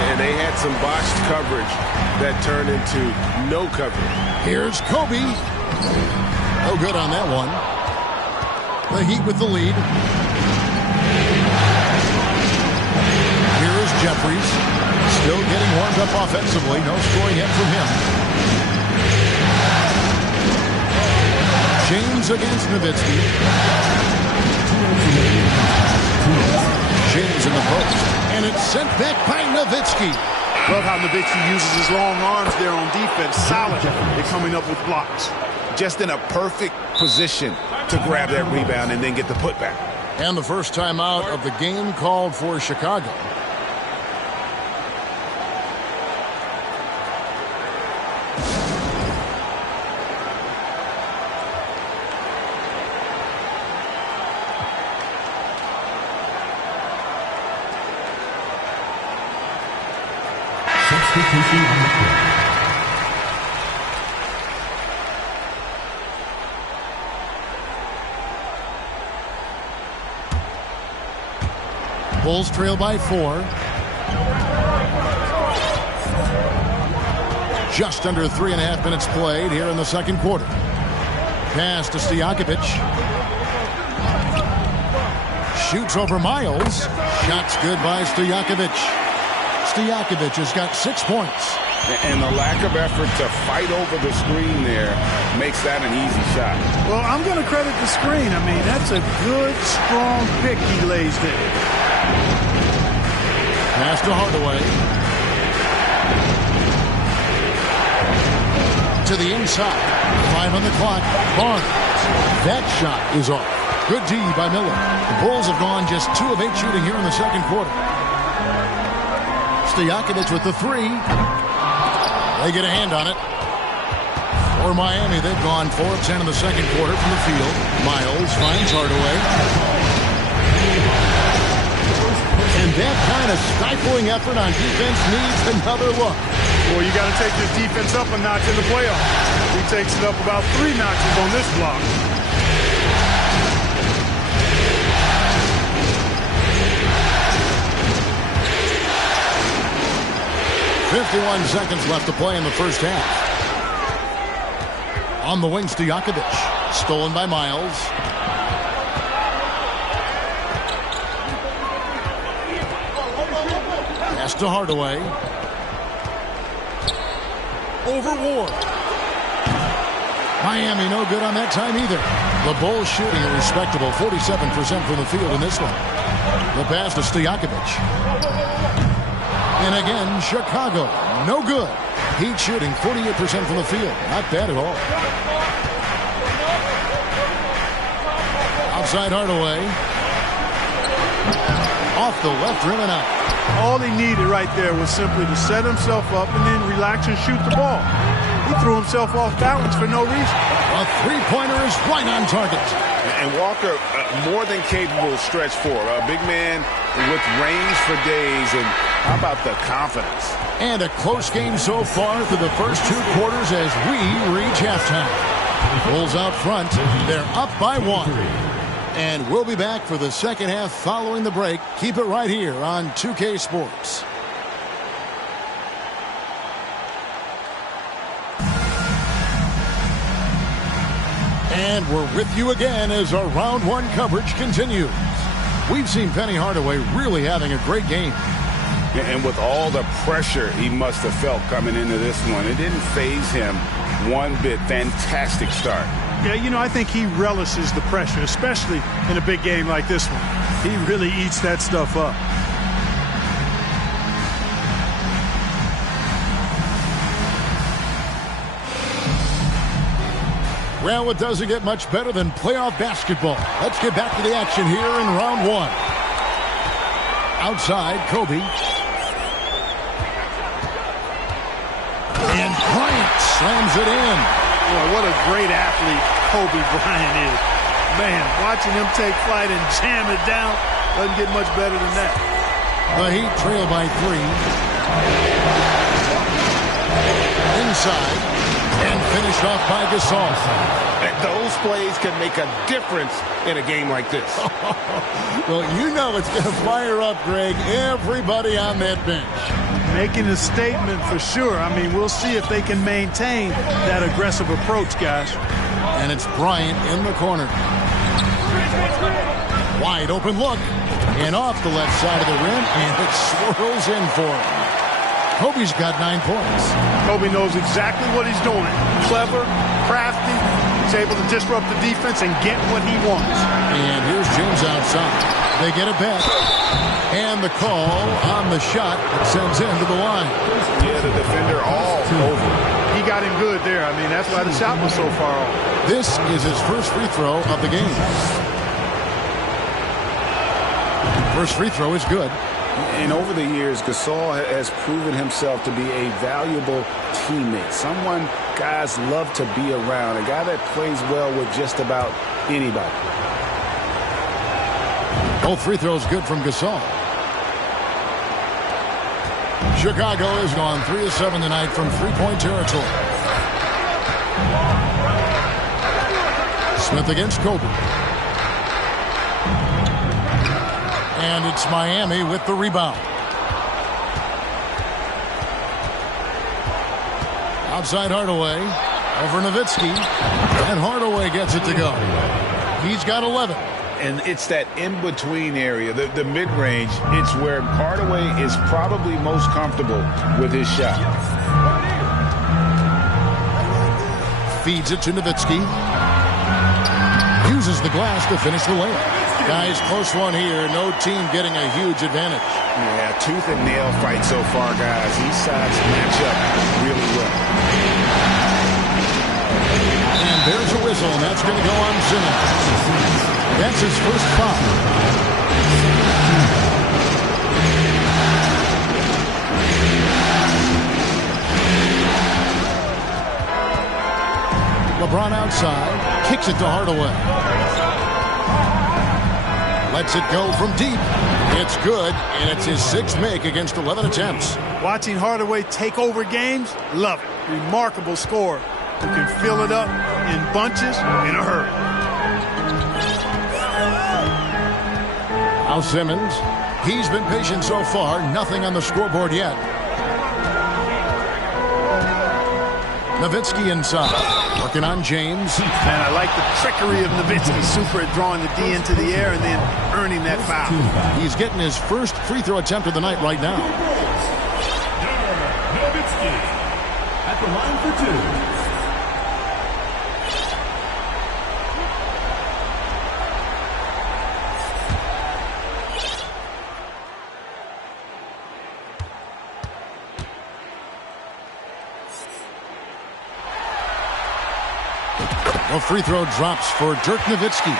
And they had some botched coverage that turned into no coverage. Here's Kobe. No good on that one. The Heat with the lead. Here is Jeffries. Still getting warmed up offensively. No scoring yet from him. James against Nowitzki. James in the post. And it's sent back by Nowitzki. Love how Nowitzki uses his long arms there on defense. Solid at coming up with blocks. Just in a perfect position to grab that rebound and then get the putback. And the first time out of the game called for Chicago. Substitution on the court. Bulls trail by 4. Just under 3.5 minutes played here in the second quarter. Pass to Stojakovic. Shoots over Miles. Shot's good by Stojakovic. Stojakovic has got 6 points. And the lack of effort to fight over the screen there makes that an easy shot. Well, I'm going to credit the screen. I mean, that's a good, strong pick he lays there. Pass to Hardaway. To the inside. 5 on the clock. Barnes. That shot is off. Good D by Miller. The Bulls have gone just 2 of 8 shooting here in the second quarter. Stojakovic with the 3. They get a hand on it. For Miami, they've gone 4 of 10 in the second quarter from the field. Miles finds Hardaway. And that kind of stifling effort on defense needs another look. Well, you got to take this defense up a notch in the playoffs. He takes it up about 3 notches on this block. .51 seconds left to play in the first half. On the wing, Stojakovic. Stolen by Miles. Pass to Hardaway. Over Ward. Miami no good on that time either. The Bulls shooting a respectable 47% from the field in this one. The pass to Stojakovic. And again, Chicago, no good. Heat shooting 48% from the field. Not bad at all. Outside Hardaway. Off the left rim and out. All he needed right there was simply to set himself up and then relax and shoot the ball. He threw himself off balance for no reason. A three-pointer is right on target. And Walker, more than capable stretch four. A big man with range for days. And how about the confidence? And a close game so far through the first two quarters as we reach halftime. Bulls out front. They're up by 1. And we'll be back for the second half following the break. Keep it right here on 2K Sports. And we're with you again as our round one coverage continues. We've seen Penny Hardaway really having a great game. And with all the pressure he must have felt coming into this one, it didn't faze him one bit. Fantastic start. Yeah, you know, I think he relishes the pressure, especially in a big game like this one. He really eats that stuff up. Well, it doesn't get much better than playoff basketball. Let's get back to the action here in round one. Outside, Kobe. And Bryant slams it in. Boy, what a great athlete Kobe Bryant is. Man, watching him take flight and jam it down doesn't get much better than that. The Heat trail by 3. Inside. And finished off by Gasol. And those plays can make a difference in a game like this. Well, you know it's going to fire up, Greg, everybody on that bench. Making a statement for sure. I mean, we'll see if they can maintain that aggressive approach, guys. And it's Bryant in the corner. Wide open look. And off the left side of the rim, and it swirls in for him. Kobe's got 9 points. Kobe knows exactly what he's doing. Clever, crafty. He's able to disrupt the defense and get what he wants. And here's James outside. They get it back. And the call on the shot that sends him to the line. Yeah, the defender all over. He got him good there. I mean, that's why the shot was so far off. This is his first free throw of the game. First free throw is good. And over the years, Gasol has proven himself to be a valuable teammate. Someone guys love to be around. A guy that plays well with just about anybody. Both free throws good from Gasol. Chicago has gone 3 of 7 tonight from three-point territory. Smith against Kobe. And it's Miami with the rebound. Outside Hardaway. Over Nowitzki. And Hardaway gets it to go. He's got 11. And it's that in-between area, the mid-range. It's where Hardaway is probably most comfortable with his shot. Feeds it to Nowitzki. Uses the glass to finish the layup. Guys, close one here. No team getting a huge advantage. Yeah, tooth and nail fight so far, guys. These sides match up really well. And there's a whistle, and that's going to go on Simmons. That's his first foul. LeBron outside. Kicks it to Hardaway. Lets it go from deep. It's good, and it's his 6th make against 11 attempts. Watching Hardaway take over games, love it. Remarkable scorer who can fill it up in bunches in a hurry. Now Simmons. He's been patient so far. Nothing on the scoreboard yet. Nowitzki inside. Working on James. And I like the trickery of Nowitzki. Super at drawing the D into the air and then earning that foul. He's getting his first free throw attempt of the night right now. Nowitzki at the line for 2. A free throw drops for Dirk Nowitzki.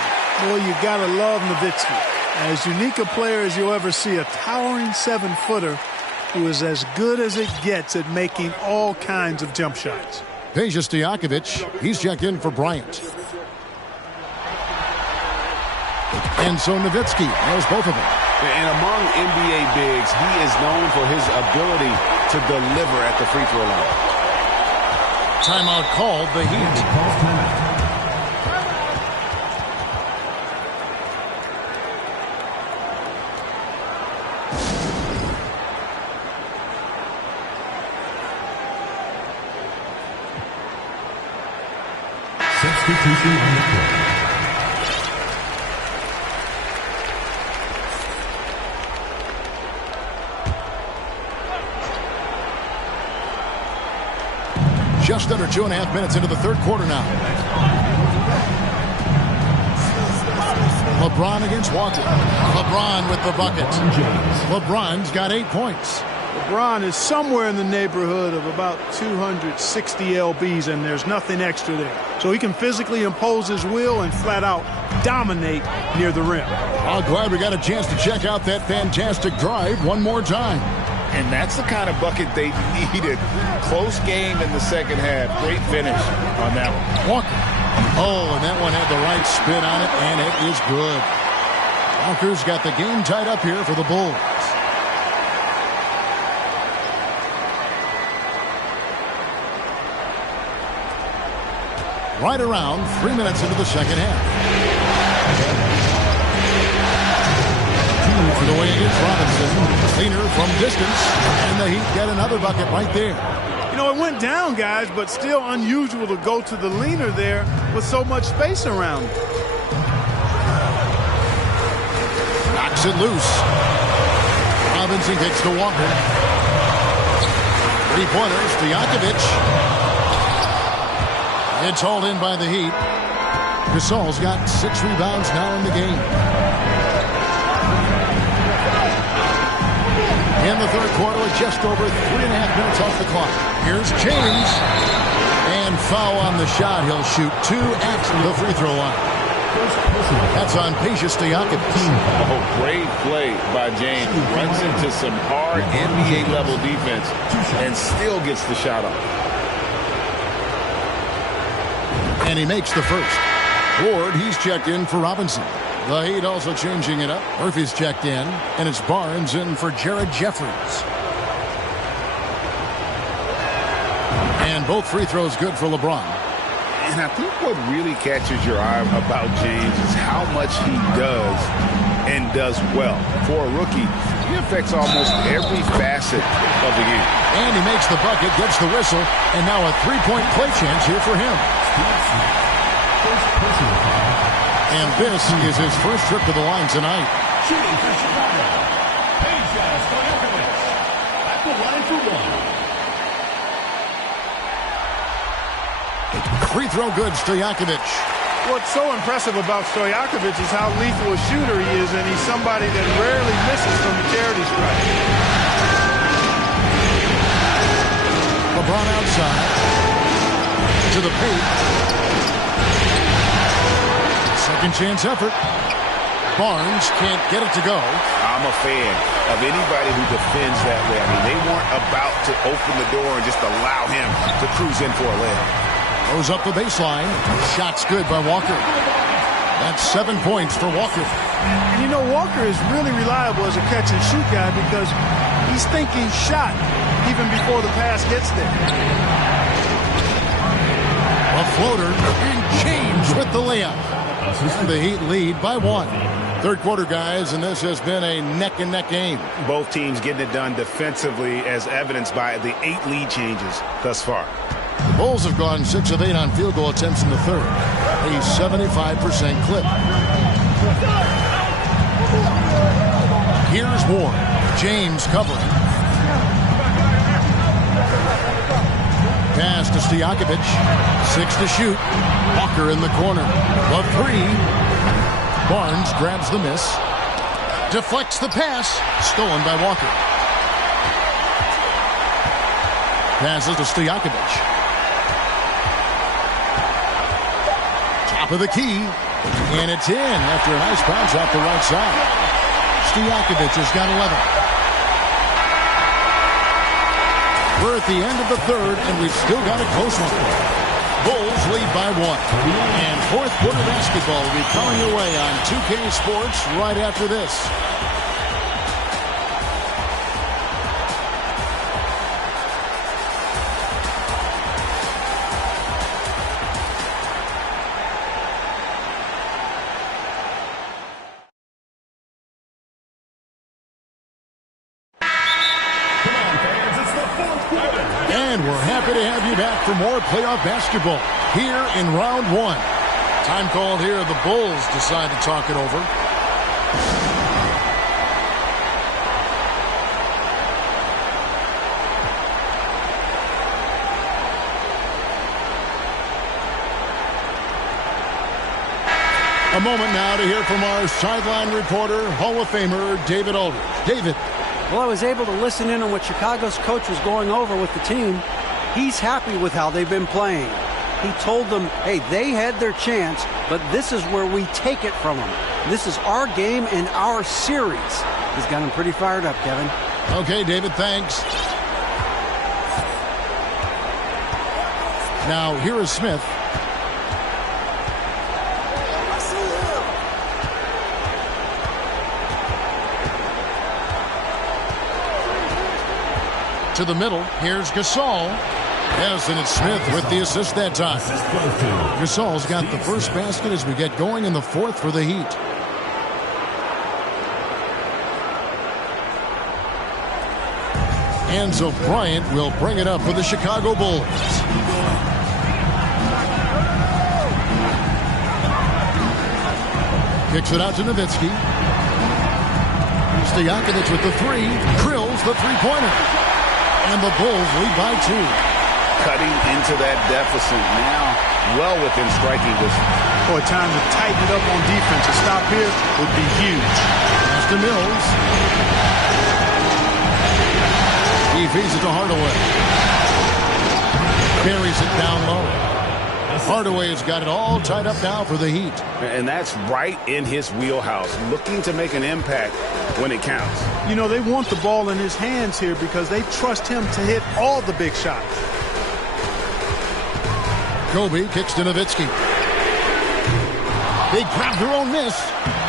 Boy, you gotta love Nowitzki. As unique a player as you'll ever see, a towering 7-footer who is as good as it gets at making all kinds of jump shots. Peja Stojakovic, he's checked in for Bryant. And so Nowitzki has both of them. And among NBA bigs, he is known for his ability to deliver at the free throw line. Timeout called, the Heat. Substitution on the court. Just under 2.5 minutes into the third quarter now. LeBron against Walker. LeBron with the bucket. LeBron's got 8 points. LeBron is somewhere in the neighborhood of about 260 lbs, and there's nothing extra there. So he can physically impose his will and flat out dominate near the rim. I'm glad we got a chance to check out that fantastic drive one more time. And that's the kind of bucket they needed. Close game in the second half. Great finish on that one. Walker. Oh, and that one had the right spin on it, and it is good. Walker's got the game tied up here for the Bulls. Right around 3 minutes into the second half. Away against Robinson. Cleaner from distance. And the Heat get another bucket right there. You know, it went down, guys, but still unusual to go to the leaner there with so much space around. Knocks it loose. Robinson kicks to Walker. Three-pointers to Stojakovic. It's hauled in by the Heat. Gasol's got 6 rebounds now in the game. In the third quarter, with just over 3.5 minutes off the clock. Here's James. And foul on the shot. He'll shoot 2 at the free throw line. That's on Peja Stojakovic. Oh, great play by James. Runs into some hard NBA-level defense and still gets the shot off. And he makes the first. Ward, he's checked in for Robinson. The Heat also changing it up. Murphy's checked in, and it's Barnes in for Jared Jeffries. And both free throws good for LeBron. And I think what really catches your eye about James is how much he does and does well. For a rookie, he affects almost every facet of the game. And he makes the bucket, gets the whistle, and now a three-point play chance here for him. And this is his first trip to the line tonight. Shooting for Chicago, Peja Stojakovic at the line for one. Free throw good, Stojakovic. What's so impressive about Stojakovic is how lethal a shooter he is, and he's somebody that rarely misses from the charity stripe. LeBron outside. To the paint. Second chance effort. Barnes can't get it to go. I'm a fan of anybody who defends that way. I mean, they weren't about to open the door and just allow him to cruise in for a layup. Goes up the baseline. Shot's good by Walker. That's 7 points for Walker. And you know, Walker is really reliable as a catch-and-shoot guy because he's thinking shot even before the pass gets there. A floater, and James with the layup. The Heat lead by 1. Third quarter, guys, and this has been a neck-and-neck game. Both teams getting it done defensively as evidenced by the 8 lead changes thus far. The Bulls have gone 6 of 8 on field goal attempts in the third. A 75% clip. Here's Ward. James covering. Pass to Stojakovic. 6 to shoot. Walker in the corner. The 3. Barnes grabs the miss. Deflects the pass. Stolen by Walker. Passes to Stojakovic. Top of the key. And it's in after a nice bounce off the right side. Stojakovic has got 11. We're at the end of the third, and we've still got a close one. Bulls lead by 1. And fourth quarter basketball will be coming your way on 2K Sports right after this. And we're happy to have you back for more playoff basketball here in round 1. Time called here. The Bulls decide to talk it over. A moment now to hear from our sideline reporter, Hall of Famer David Aldridge. David. Well, I was able to listen in on what Chicago's coach was going over with the team. He's happy with how they've been playing. He told them, hey, they had their chance, but this is where we take it from them. This is our game and our series. He's got him pretty fired up, Kevin. Okay, David, thanks. Now, here is Smith. To the middle. Here's Gasol. Yes, and it's Smith with the assist that time. Gasol's got the first basket as we get going in the fourth for the Heat. Enzo Bryant will bring it up for the Chicago Bulls. Kicks it out to Nowitzki. Stojakovic with the three. Drills the three-pointer. And the Bulls lead by 2. Cutting into that deficit now, well within striking distance. Boy, time to tighten it up on defense. A stop here would be huge. Pass to Mills. He feeds it to Hardaway. Carries it down low. Hardaway's got it all tied up now for the Heat. And that's right in his wheelhouse, looking to make an impact when it counts. You know, they want the ball in his hands here because they trust him to hit all the big shots. Kobe kicks to Nowitzki. They grab their own miss.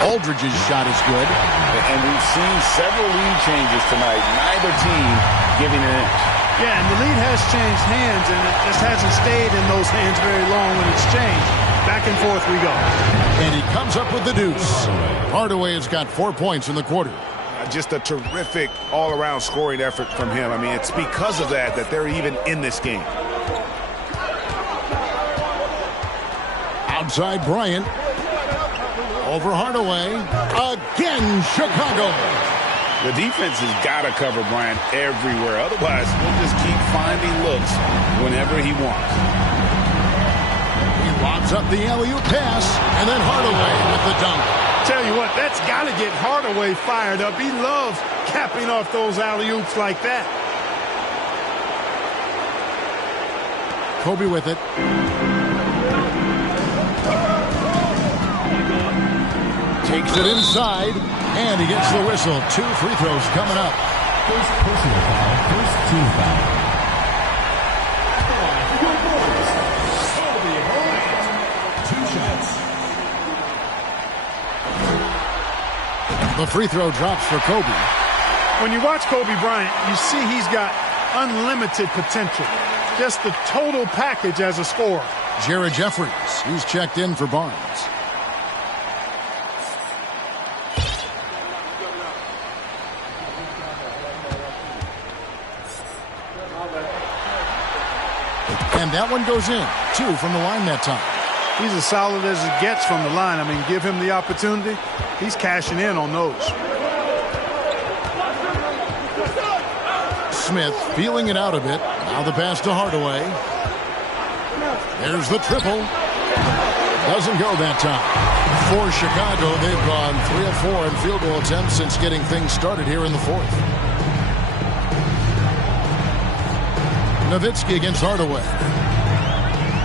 Aldridge's shot is good. And we've seen several lead changes tonight. Neither team giving an inch. Yeah, and the lead has changed hands, and it just hasn't stayed in those hands very long when it's changed. Back and forth we go. And he comes up with the deuce. Hardaway has got 4 points in the quarter. Just a terrific all-around scoring effort from him. I mean, it's because of that they're even in this game. Outside Bryant. Over Hardaway. Again, Chicago. The defense has got to cover Bryant everywhere. Otherwise, he'll just keep finding looks whenever he wants. He lobs up the alley-oop pass, and then Hardaway with the dunk. Tell you what, that's got to get Hardaway fired up. He loves capping off those alley-oops like that. Kobe with it. Takes it inside, and he gets the whistle. 2 free throws coming up. First personal foul, first team foul. Two shots. The free throw drops for Kobe. When you watch Kobe Bryant, you see he's got unlimited potential. Just the total package as a scorer. Jared Jeffries, he's checked in for Barnes. And that one goes in. 2 from the line that time. He's as solid as it gets from the line. I mean, give him the opportunity. He's cashing in on those. Smith feeling it out a bit. Now the pass to Hardaway. There's the triple. Doesn't go that time. For Chicago, they've gone 3 of 4 in field goal attempts since getting things started here in the fourth. Nowitzki against Hardaway.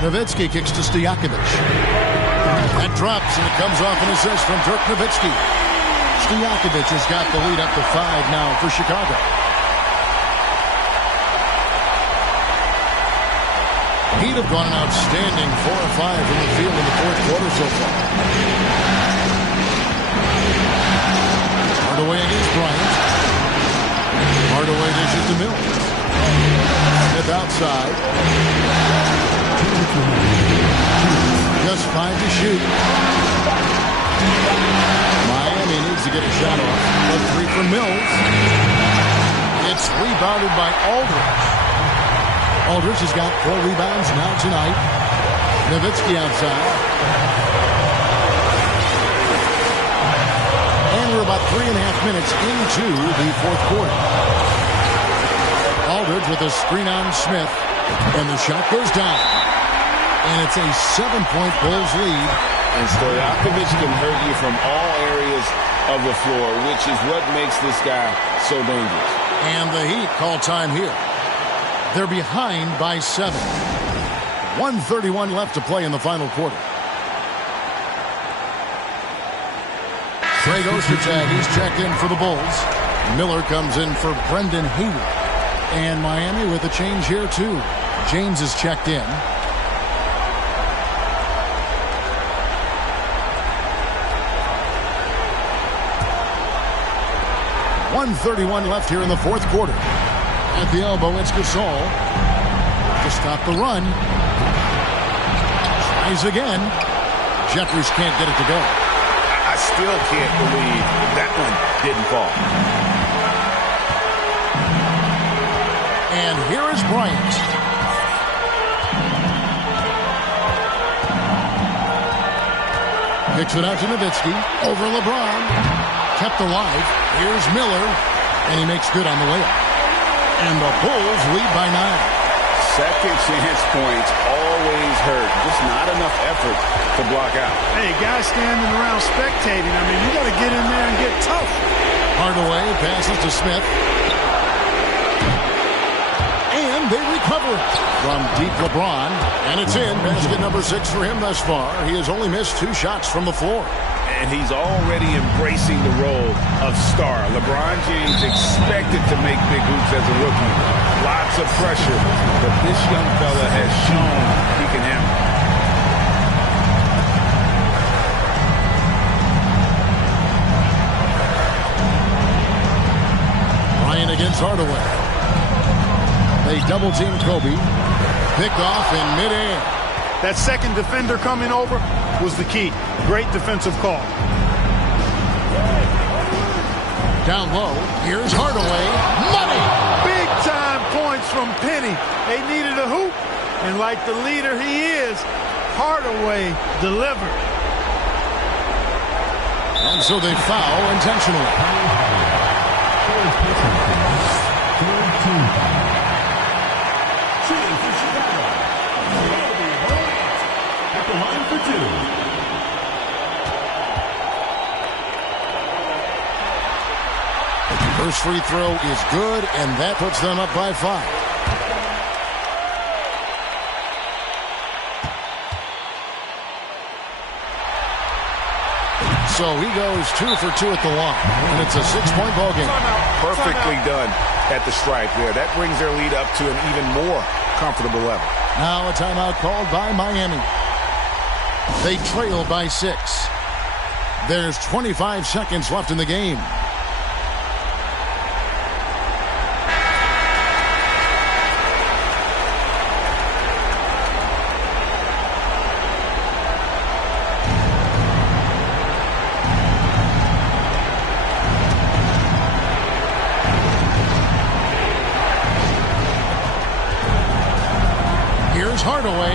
Nowitzki kicks to Stojakovic. That drops, and it comes off an assist from Dirk Nowitzki. Stojakovic has got the lead up to 5 now for Chicago. He'd have gone an outstanding 4 or 5 from the field in the fourth quarter so far. Hardaway against Bryant. Hardaway dishes to Mills. Smith outside. Just 5 to shoot. Miami needs to get a shot off. A 3 for Mills. It's rebounded by Aldridge. Aldridge has got 4 rebounds now tonight. Nowitzki outside. And we're about 3.5 minutes into the fourth quarter. Aldridge with a screen on Smith. And the shot goes down. And it's a 7-point Bulls lead. And Stojakovic can hurt you from all areas of the floor, which is what makes this guy so dangerous. And the Heat call time here. They're behind by 7. 1:31 left to play in the final quarter. Trey Ostertag, he's checked in for the Bulls. Miller comes in for Brendan Hayward. And Miami with a change here too. James is checked in. .131 left here in the fourth quarter. At the elbow, it's Gasol to stop the run. Tries again. Jeffries can't get it to go. I still can't believe that one didn't fall. And here is Bryant. Kicks it out to Nowitzki. Over LeBron. Kept alive. Here's Miller. And he makes good on the layup. And the Bulls lead by 9. Second chance points always hurt. Just not enough effort to block out. Hey, guys standing around spectating. I mean, you got to get in there and get tough. Hardaway passes to Smith. And they recover from deep LeBron. And it's in. Basket number 6 for him thus far. He has only missed 2 shots from the floor. And he's already embracing the role of star. LeBron James expected to make big hoops as a rookie. Lots of pressure, but this young fella has shown he can handle it. Bryant against Hardaway. They double-team Kobe. Picked off in midair. That second defender coming over was the key. Great defensive call. Down low, here's Hardaway. Money! Big-time points from Penny. They needed a hoop, and like the leader he is, Hardaway delivered. And so they foul intentionally. Shooting for Chicago. At the line for 2. First free throw is good, and that puts them up by 5. So he goes 2 for 2 at the line, and it's a 6-point ball game. Perfectly done at the stripe there. That brings their lead up to an even more comfortable level. Now a timeout called by Miami. They trail by 6. There's 25 seconds left in the game. Hardaway.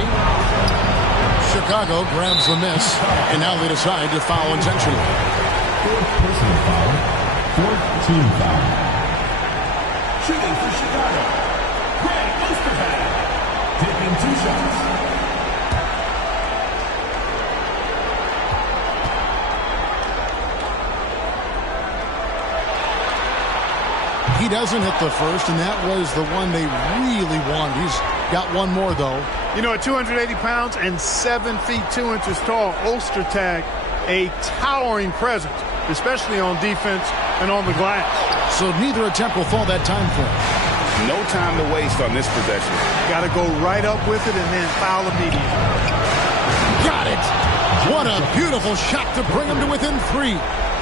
Chicago grabs the miss, and now they decide to foul intentionally. 4th personal foul. 4th team foul. Shooting for Chicago. Greg Ostertag. Taking 2 shots. He doesn't hit the first, and that was the one they really wanted. He's got one more, though. You know, at 280 pounds and 7 feet 2 inches tall, Ostertag, a towering presence, especially on defense and on the glass. So neither attempt will fall that time for him. No time to waste on this possession. Got to go right up with it and then foul immediately. Got it. What a beautiful shot to bring him to within 3.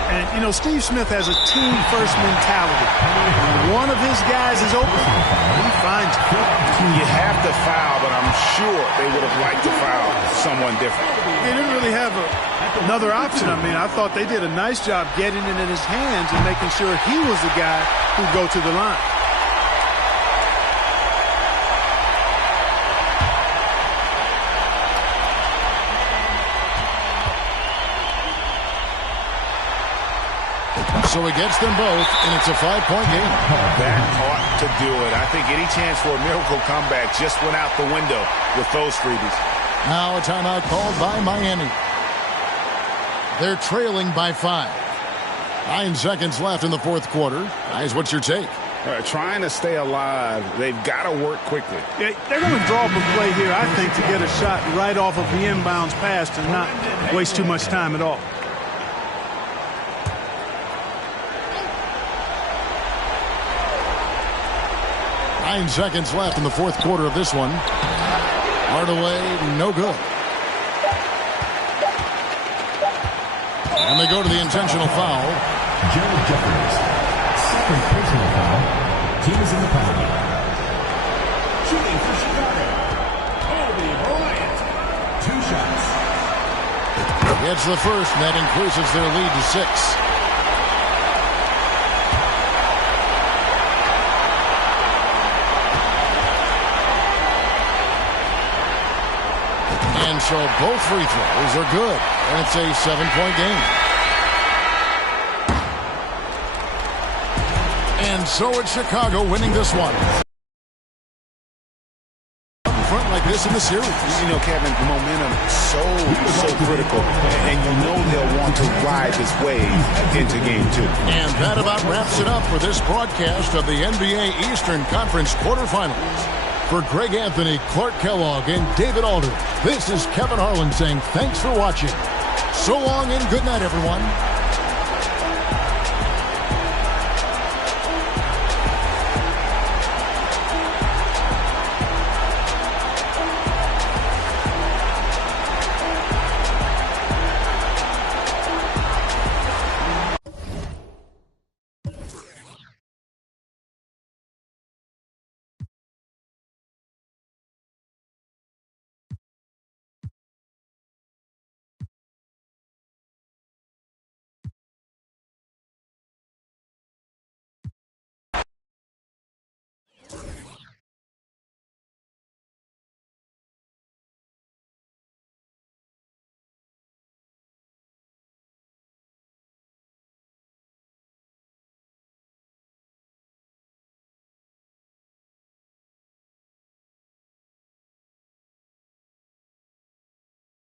And, you know, Steve Smith has a team-first mentality. When one of his guys is open, he finds it. You have to foul, but I'm sure they would have liked to foul someone different. They didn't really have another option. I mean, I thought they did a nice job getting it in his hands and making sure he was the guy who'd go to the line. So he gets them both, and it's a 5-point game. That ought to do it. I think any chance for a miracle comeback just went out the window with those freebies. Now a timeout called by Miami. They're trailing by 5. 9 seconds left in the fourth quarter. Guys, what's your take? Trying to stay alive, they've got to work quickly. Yeah, they're going to draw up a play here, I think, to get a shot right off of the inbounds pass and not waste too much time at all. Nine seconds left in the fourth quarter of this one. Hardaway, no good. And they go to the intentional foul. Jared Jeffries, second personal foul. Team is in the penalty. Shooting for Chicago, Kobe Bryant. 2 shots. Gets the first, and that increases their lead to 6. And so both free throws are good. And it's a 7-point game. And so it's Chicago winning this one. In front like this in the series. You know, Kevin, momentum so critical. And you know they'll want to ride this wave into game 2. And that about wraps it up for this broadcast of the NBA Eastern Conference quarterfinals. For Greg Anthony, Clark Kellogg, and David Alder, this is Kevin Harlan saying thanks for watching. So long and good night, everyone.